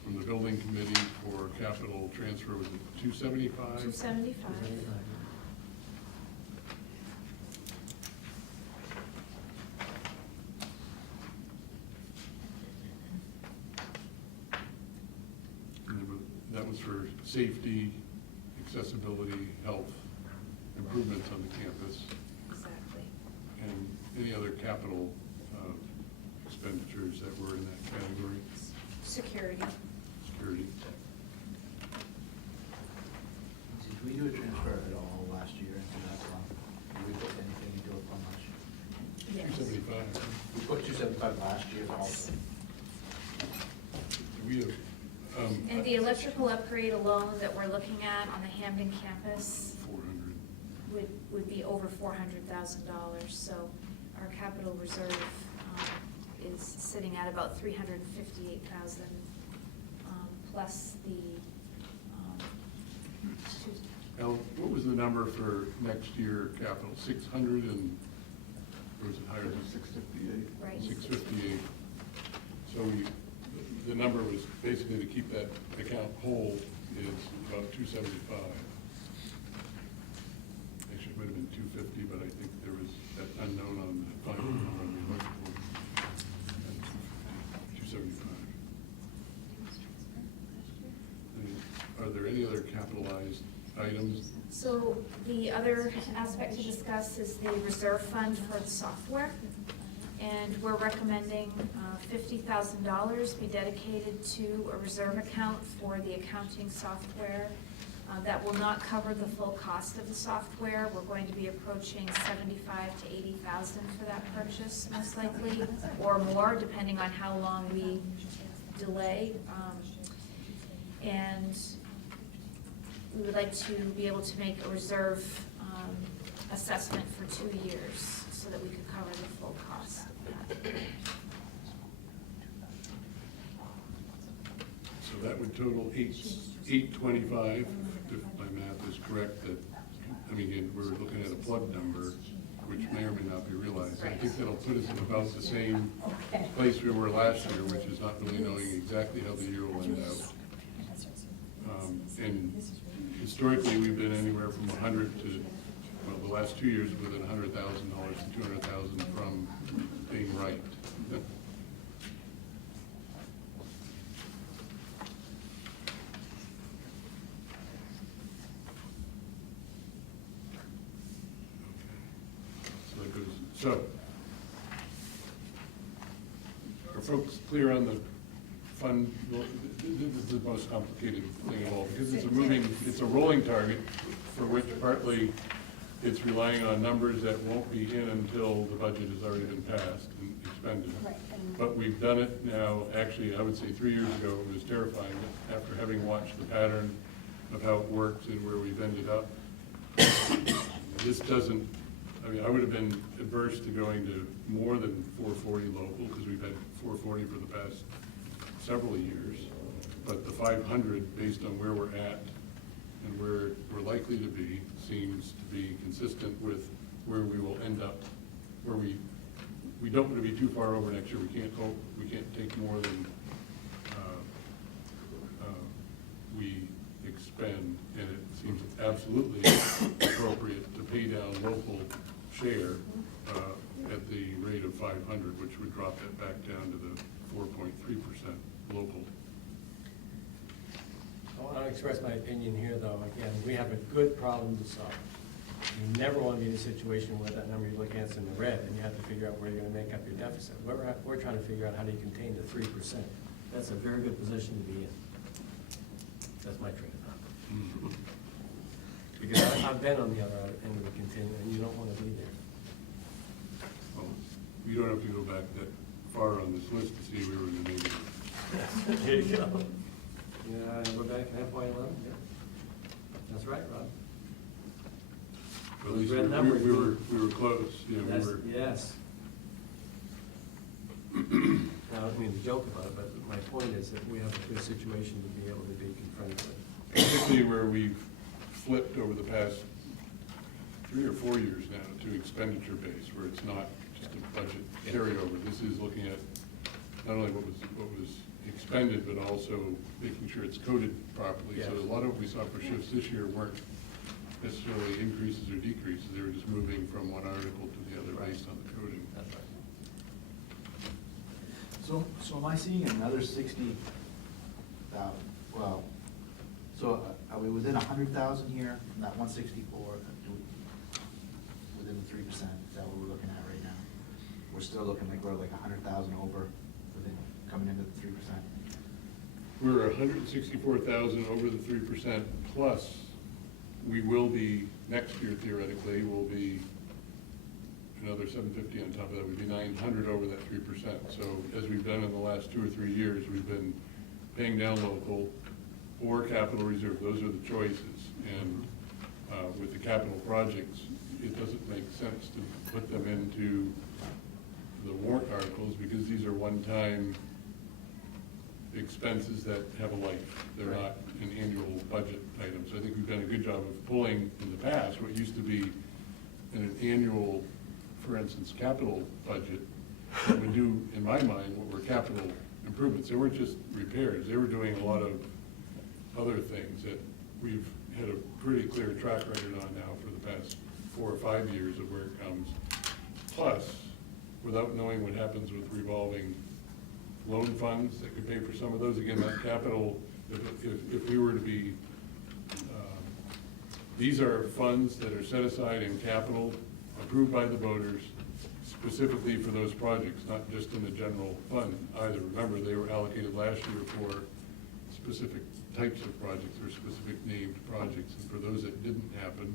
from the building committee for capital transfer, was it 275? 275. That was for safety, accessibility, health, improvements on the campus, Exactly. and any other capital expenditures that were in that category. Security. Security. Did we do a transfer at all last year into that fund? Did we put anything into it from last year? Yes. 275. We put 275 last year also. Do we have, And the electrical upgrade alone that we're looking at on the Hamden campus 400. would be over $400,000. So our capital reserve is sitting at about $358,000, plus the, Al, what was the number for next year capital? 600 and, or was it higher than 658. right? 658. So the number was basically to keep that account whole is about 275. Actually, it might have been 250, but I think there was that unknown on the final number on the electrical. 275. Are there any other capitalized items? So the other aspect to discuss is the reserve fund for the software. And we're recommending $50,000 be dedicated to a reserve account for the accounting software. That will not cover the full cost of the software. We're going to be approaching $75,000 to $80,000 for that purchase, most likely, or more, depending on how long we delay. And we would like to be able to make a reserve assessment for 2 years so that we could cover the full cost of that. So that would total 825, if my math is correct, that, I mean, again, we're looking at a plug number, which may or may not be realized. I think that'll put us in about the same place we were last year, which is not really knowing exactly how the year will end out. And historically, we've been anywhere from 100 to, well, the last 2 years within $100,000 to 200,000 from being right. So that goes, so, are folks clear on the fund? Well, this is the most complicated thing of all, because it's a rolling target for which partly it's relying on numbers that won't be in until the budget has already been passed and expended. Right, and- But we've done it now, actually, I would say 3 years ago, it was terrifying, after having watched the pattern of how it works and where we've ended up. This doesn't, I mean, I would have been adverse to going to more than 440 local, because we've had 440 for the past several years. But the 500, based on where we're at and where we're likely to be, seems to be consistent with where we will end up, where we don't want to be too far over next year. We can't take more than we expend, and it seems absolutely appropriate to pay down local share at the rate of 500, which would drop that back down to the 4.3% local. I want to express my opinion here, though. Again, we have a good problem to solve. You never want to be in a situation where that number you look at is in the red, and you have to figure out where you're going to make up your deficit. We're trying to figure out how do you contain the 3%. That's a very good position to be in. That's my train of thought. Because I've been on the other end of the continuum, and you don't want to be there. Well, you don't have to go back that far on this list to see we were in the negative. There you go. Yeah, we're back at FY11, yeah. That's right, Rob. At least Red we numbers. were close, yeah, we That's- were. Yes. Now, I don't mean to joke about it, but my point is that we have a good situation to be able to be confronted with. Particularly where we've flipped over the past 3 or 4 years now to expenditure base, where it's not just a budget carryover. This is looking at not only what was expended, but also making sure it's coded properly. So Yes. a lot of what we saw for shifts this year weren't necessarily increases or decreases, they were just moving from one article to the other based on the coding. That's right. So am I seeing another 60,000, well, so are we within 100,000 here from that 164? Within the 3%, is that what we're looking at right now? We're still looking like we're like 100,000 over within, coming into the 3%? We're 164,000 over the 3%, plus we will be, next year theoretically, will be another 750 on top of that, would be 900 over that 3%. So as we've done in the last 2 or 3 years, we've been paying down local or capital reserve, those are the choices. And with the capital projects, it doesn't make sense to put them into the warrant articles because these are one-time expenses that have a life. They're not an annual budget item. So I think we've done a good job of pulling, in the past, what used to be an annual, for instance, capital budget, that would do, in my mind, what were capital improvements. They weren't just repairs. They were doing a lot of other things that we've had a pretty clear track record on now for the past 4 or 5 years of where it comes. Plus, without knowing what happens with revolving loan funds that could pay for some of those, again, that capital, if we were to be, these are funds that are set aside in capital, approved by the voters, specifically for those projects, not just in the general fund either. Remember, they were allocated last year for specific types of projects or specific named projects, and for those that didn't happen,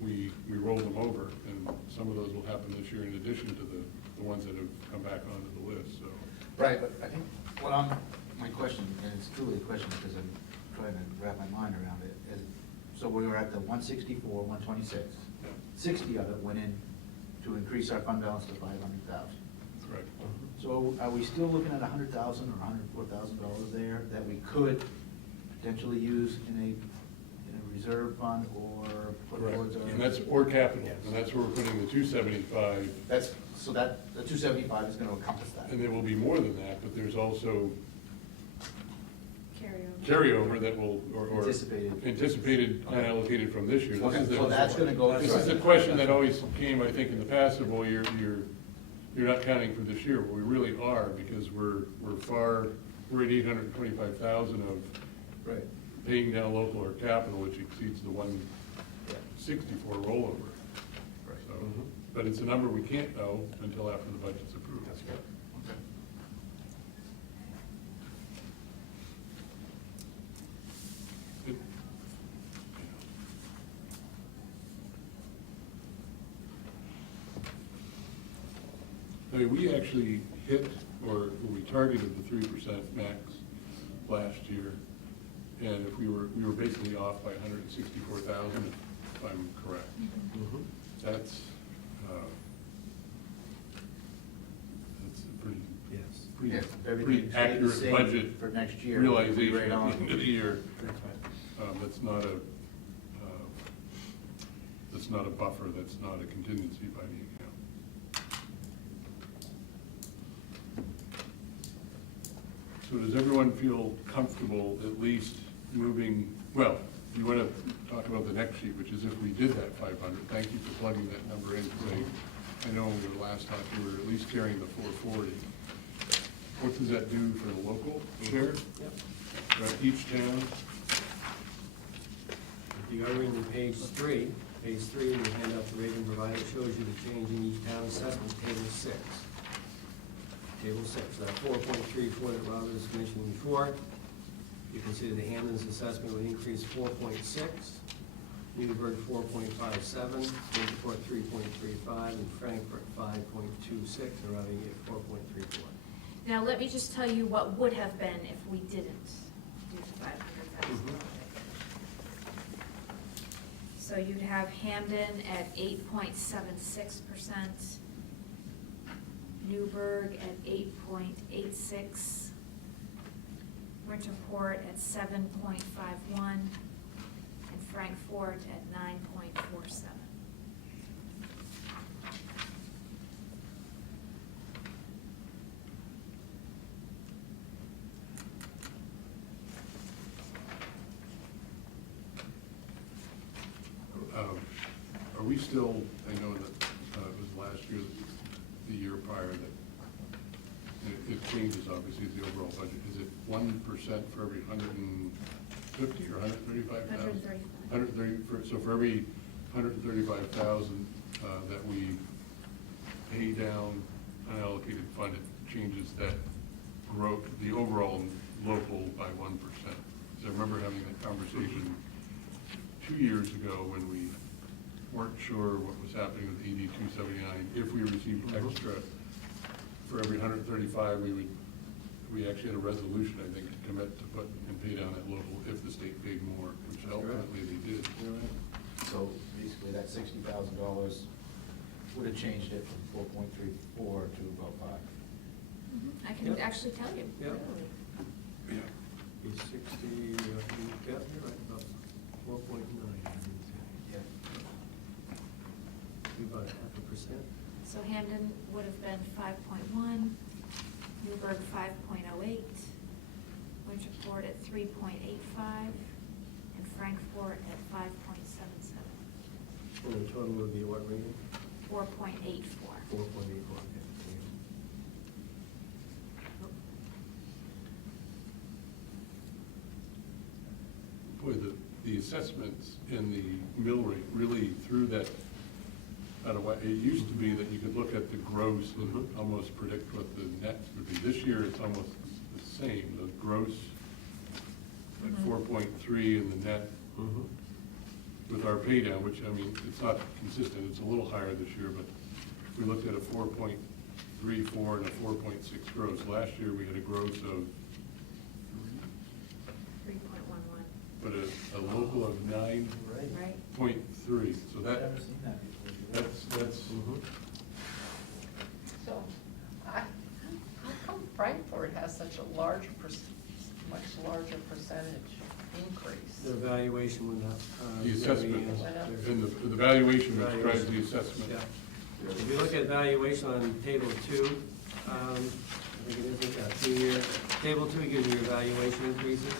we rolled them over, and some of those will happen this year in addition to the ones that have come back onto the list, so. Right, but I think my question, and it's truly a question because I'm trying to wrap my mind around it, is, so we were at the 164, 126. 60 of it went in to increase our fund balance to 500,000. Correct. So are we still looking at 100,000 or $104,000 there that we could potentially use in a reserve fund or put towards our? And that's, or capital, and that's where we're putting the 275. So that, the 275 is gonna encompass that. And there will be more than that, but there's also Carryover. carryover that will, or Anticipated. Anticipated unallocated from this year. This Okay, is the- so that's gonna go. This is the question that always came, I think, in the past of, well, you're not counting for this year. Well, we really are, because we're at 825,000 of Right. paying down local or capital, which exceeds the 164 rollover. Right. So, but it's a number we can't know until after the budget's approved. That's good. Okay. It- I mean, we actually hit, or we targeted the 3% max last year, and if we were basically off by 164,000, if I'm correct. That's a pretty, Yes. pretty, Yeah, pretty everything stayed the accurate same budget for next year. We'll be realization right at on. the end of the year. That's not a buffer, that's not a contingency by the account. So does everyone feel comfortable at least moving, well, you want to talk about the next sheet, which is if we did that 500, thank you for plugging that number in today. I know when we were last time, we were at least carrying the 440. What does that do for the local share? Yep. Right, each town? If you go into page 3 in the handout the Raven provided, shows you the change in each town assessment, table 6. Table 6, that 4.34 that Rob was mentioning before. You can see that the Hampton's assessment would increase 4.6, Newburgh 4.57, Newport 3.35, and Frankfurt 5.26, arriving at 4.34. Now, let me just tell you what would have been if we didn't do the 500,000. So you'd have Hamden at 8.76%, Newburgh at 8.86, Winterport at 7.51, and Frankfurt at 9.47. we still, I know that it was last year, the year prior, that it changes obviously the overall budget. Is it 1% for every 150 or 135,000? 130. So for every 135,000 that we pay down unallocated fund, it changes that growth, the overall local by 1%. So I remember having that conversation 2 years ago when we weren't sure what was happening with ED 279. If we received extra for every 135, we actually had a resolution, I think, to commit to put and pay down that local if the state paid more, which ultimately they did. So basically, that $60,000 would have changed it from 4.34 to about 5. I can Yep. actually tell you. Yep. Yeah. He's 60, yeah, you're right, about 4.9. Yeah. About 0.5%. So Hamden would have been 5.1, Newburgh 5.08, Winterport at 3.85, and Frankfort at 5.77. And the total would be what rating? 4.84. 4.84. Boy, the assessments and the mill rate really threw that out of whack. It used to be that you could look at the gross and almost predict what the net would be. This year, it's almost the same. The gross at 4.3 and the net with our pay down, which, I mean, it's not consistent. It's a little higher this year, but we looked at a 4.34 and a 4.6 gross. Last year, we had a gross of 3.11. but a local of 9.3, Right. so that, Never seen that before. that's, So, how come Frankfurt has such a large, much larger percentage increase? The valuation went up. the assessment, Went up. and the valuation which drives the Valuation. assessment. Yeah. If you look at valuation on table 2, I think it is, 2-year, table 2 gives you your valuation increases.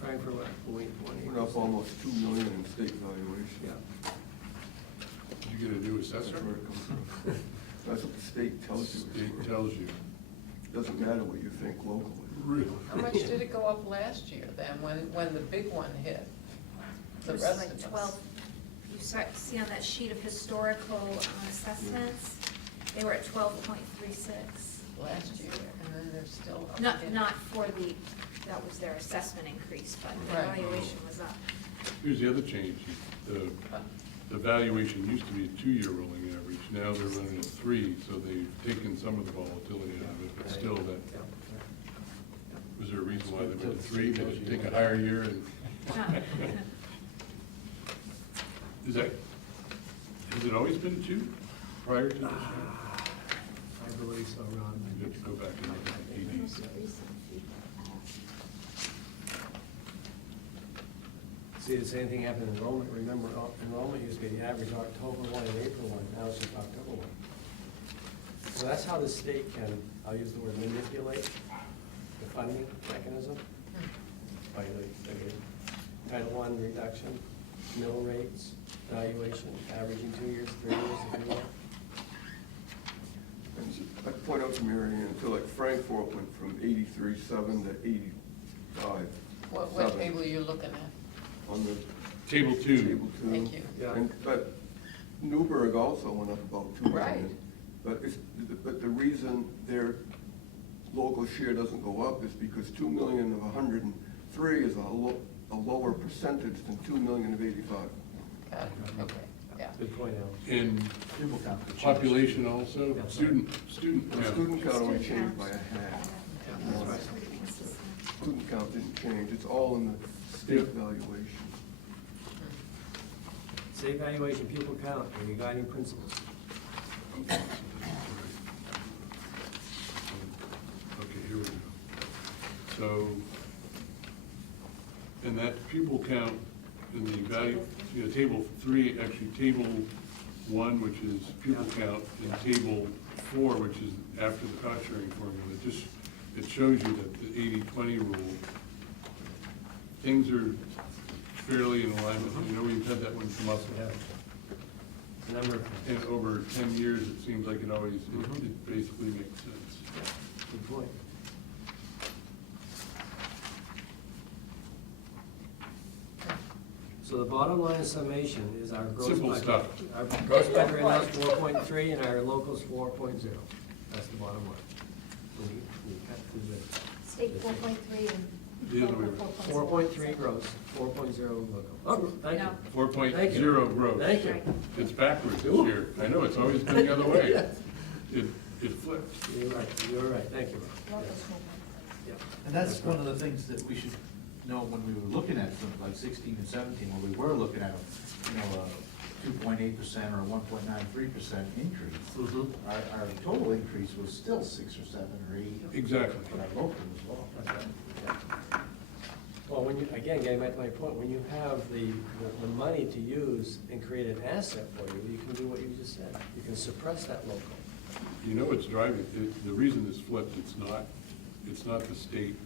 Frankfurt went 0.20. Went up almost 2 million in state valuation. Yeah. Did you get a new That's assessor? where it comes from. That's what the state tells you. State tells you. Doesn't matter what you think locally. Really? How much did it go up last year then, when the big one hit? It The was rest like of us? 12, you see on that sheet of historical assessments, they were at 12.36. Last year, and then they're still up Not, again. not for the, that was their assessment increase, but the Right. valuation was up. Here's the other change. The valuation used to be a 2-year rolling average. Now they're running at 3, so they've taken some of the volatility out of it, but still that, Yeah. was there a reason why they went to 3? Did it take a higher year and? Is that, has it always been 2 prior to this year? I believe so, Ron. You have to go back and look at the EDs. See, the same thing happened in enrollment. Remember, enrollment used to be the average October 1 and April 1, now it's just October 1. So that's how the state can, I'll use the word manipulate the funding mechanism by the Title I reduction, mill rates, valuation, averaging 2 years, 3 years, if you will. And I'd point out to Mary Ann, so like Frankfurt went from 83.7 to 85. What table are you looking at? On the Table 2. Table 2. Thank you. Yeah. But Newburgh also went up about 2 million. Right. But the reason their local share doesn't go up is because 2 million of 103 is a lower percentage than 2 million of 85. Got it, okay, yeah. Good point, Al. And Pupil count could change. population also, Yeah. student The count. student count only Student changed count. by a half. That's right. Student count didn't change, it's all in the state valuation. State valuation, pupil count, are your guiding principles. Okay, here we go. So, and that pupil count in the value, table 3, actually table 1, which is pupil count, and table 4, which is after the cost sharing formula, it shows you that the 80-20 rule, things are fairly in alignment. You know, we've had that one come up. Yeah. A number of, And over 10 years, it seems like it always, Mhm. it basically makes sense. good point. So the bottom line summation is our gross budget. Simple stuff. Our gross budget right now is 4.3 and our local's 4.0. That's the bottom line. We cut through the State 4.3 and The other way local around. 4.3 gross, 4.0 local. Oh, thank you. No. 4.0 gross. Thank you. It's backwards this year. I know, it's always been the other way. It flipped. You're right, thank you. Local Yes. school. Yeah. And that's one of the things that we should know when we were looking at something like 16 and 17, when we were looking at, you know, a 2.8% or a 1.93% increase. Mhm. Our total increase was still 6 or 7 or 8. Exactly. But our local was low. Well, when you, again, getting back to my point, when you have the money to use and create an asset for you, you can do what you just said. You can suppress that local. You know what's driving, the reason this flipped, it's not the state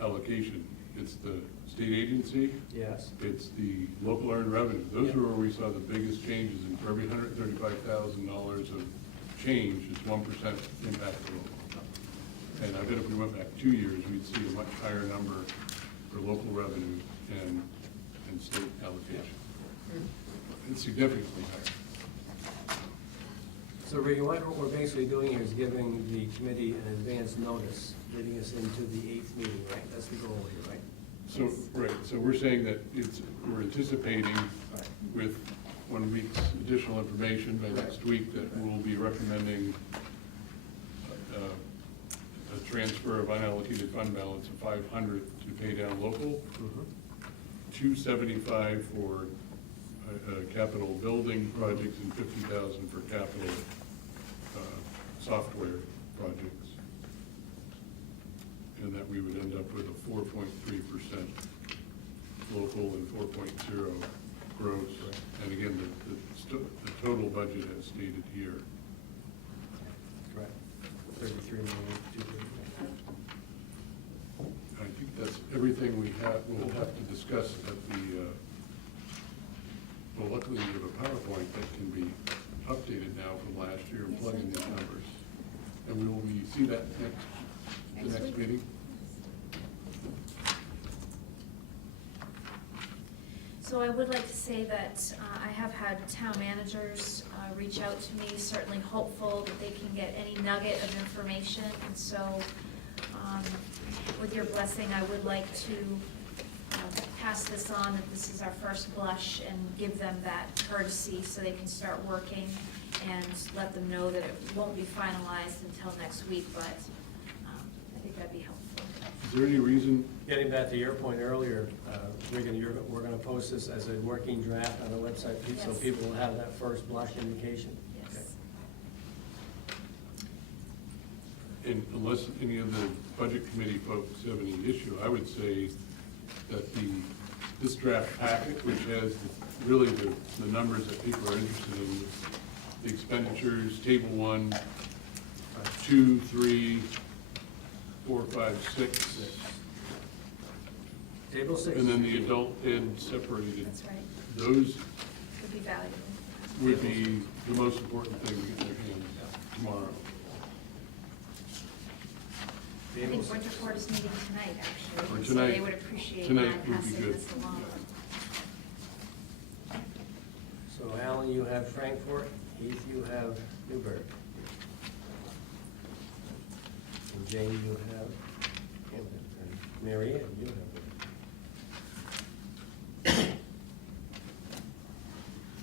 allocation. It's the state agency, Yes. it's the local earned revenue. Those are where we saw the biggest changes, and for every $135,000 of change, it's 1% impact to local. And I bet if we went back 2 years, we'd see a much higher number for local revenue and state allocation. It's significantly higher. So Ricky, what we're basically doing here is giving the committee an advance notice, leading us into the 8th meeting, right? That's the goal here, right? So, right, so we're saying that we're anticipating with 1 week's additional information by next week that we'll be recommending a transfer of unallocated fund balance of $500 to pay down local, $275 for capital building projects and $50,000 for capital software projects. And that we would end up with a 4.3% local and 4.0 gross. And again, the total budget as stated here. Correct. 33 million, 230. I think that's everything we'll have to discuss at the, well, luckily we have a PowerPoint that can be updated now from last year and plug in these numbers. And will we see that the next meeting? So I would like to say that I have had town managers reach out to me, certainly hopeful that they can get any nugget of information. And so with your blessing, I would like to pass this on, that this is our first blush, and give them that courtesy so they can start working, and let them know that it won't be finalized until next week, but I think that'd be helpful. Is there any reason, Getting back to your point earlier, we're gonna post this as a working draft on the website, so Yes. people will have that first blush indication. Yes. and unless any of the budget committee folks have any issue, I would say that this draft packet, which has really the numbers that people are interested in, the expenditures, table 1, 2, 3, 4, 5, 6, Table 6. and then the adult ed separated. That's right. Those Would be valuable. would be the most important thing to get in their hands tomorrow. I think Winterport is meeting tonight, actually. Or and so tonight- they would appreciate tonight my would be passing good. this along. So Alan, you have Frankfurt, Heath, you have Newburgh. And Jane, you have Hampton, and Mary Ann, you have.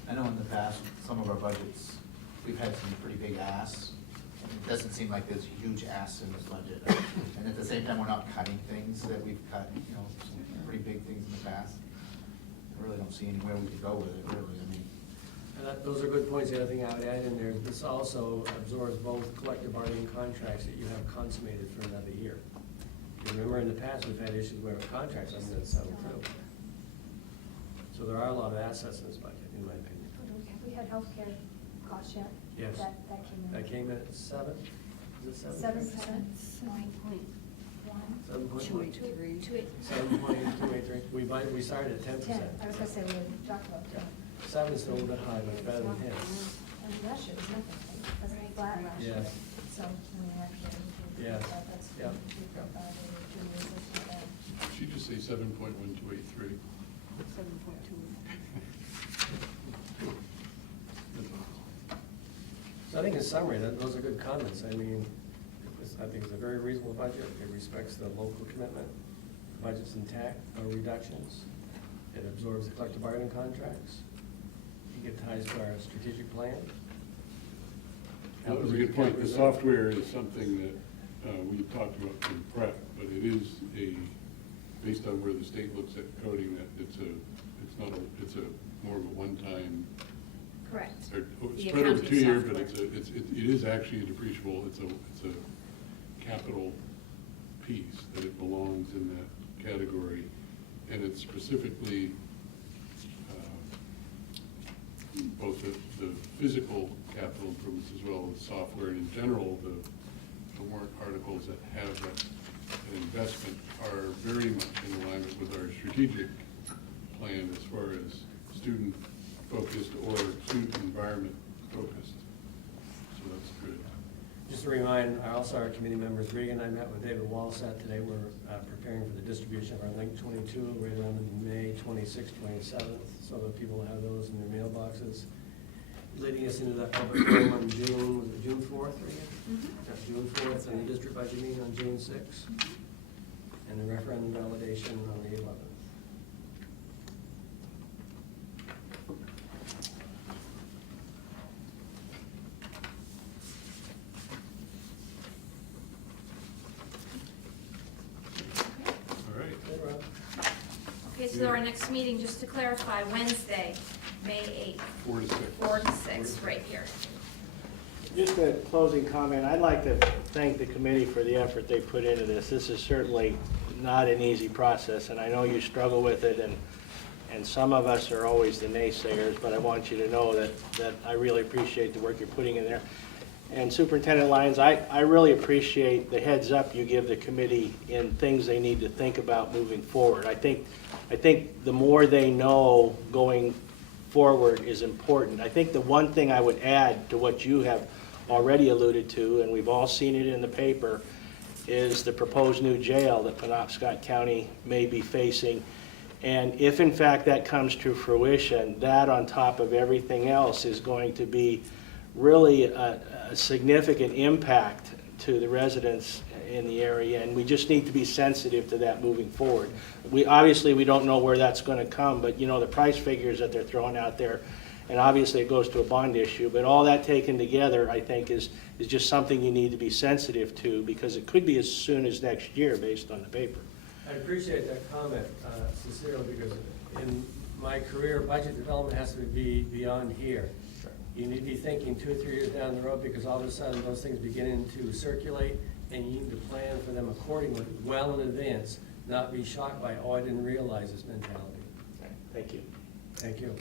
I know in the past, some of our budgets, we've had some pretty big asks. It doesn't seem like there's huge asks in this budget. And at the same time, we're not cutting things that we've cut, you know, some pretty big things in the past. I really don't see anywhere we could go with it, really. I mean, Those are good points. The other thing I would add in there, this also absorbs both collective bargaining contracts that you have consummated for another year. Remember, in the past, we've had issues where contracts haven't been settled through. So there are a lot of assets in this budget, in my opinion. We had healthcare costs yet? Yes. That came in. That came in at 7? Is it 7? 7%. 283. 283. 7.283. We started at 10%. 10, I was gonna say, we talked about 10. 7's still a little bit high, but better than 10. And last year was nothing, because it was flat last year. Yes. So, I mean, actually, Yes. that's Yep. 2, 4, 5, 8, 2 years, that's not bad. Did you just say 7.1283? 7.2. So I think in summary, those are good comments. I mean, I think it's a very reasonable budget. It respects the local commitment. The budget's intact, no reductions. It absorbs the collective bargaining contracts. It ties to our strategic plan. That was a good point. The software is something that we talked about in prep, but it is based on where the state looks at coding, that it's more of a one-time. Correct. Or The spread over accounting 2 years, software. but it is actually depreciable. It's a capital piece that it belongs in that category, and it's specifically both the physical capital improvements as well as software, and in general, the warrant articles that have an investment are very much in alignment with our strategic plan as far as student-focused or student environment-focused. So that's good. Just to remind our committee members, Regan and I met with David Walsat today. We're preparing for the distribution of our Link 22 right around May 26th, 27th, so that people have those in their mailboxes. Leading us into that public forum on June 4th, Regan? June 4th, and the district budget meeting on June 6th, and the referendum validation on the 11th. All right. Hey, Rob. Okay, so our next meeting, just to clarify, Wednesday, May 8th, 4 to 6. 4 to 6, right here. Just a closing comment. I'd like to thank the committee for the effort they put into this. This is certainly not an easy process, and I know you struggle with it, and some of us are always the naysayers, but I want you to know that I really appreciate the work you're putting in there. And Superintendent Lyons, I really appreciate the heads up you give the committee in things they need to think about moving forward. I think the more they know going forward is important. I think the one thing I would add to what you have already alluded to, and we've all seen it in the paper, is the proposed new jail that Penobscot County may be facing. And if in fact that comes to fruition, that on top of everything else is going to be really a significant impact to the residents in the area, and we just need to be sensitive to that moving forward. We don't know where that's going to come, but you know, the price figures that they're throwing out there, and obviously it goes to a bond issue, but all that taken together, I think, is just something you need to be sensitive to, because it could be as soon as next year based on the paper. I appreciate that comment sincerely, because in my career, budget development has to be beyond here. You need to be thinking 2 or 3 years down the road, because all of a sudden those things begin to circulate, and you need to plan for them accordingly, well in advance, not be shocked by, oh, I didn't realize this mentality. Thank you. Thank you.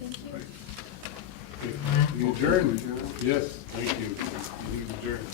Thank you. You adjourn? Yes, thank you. Meeting is adjourned.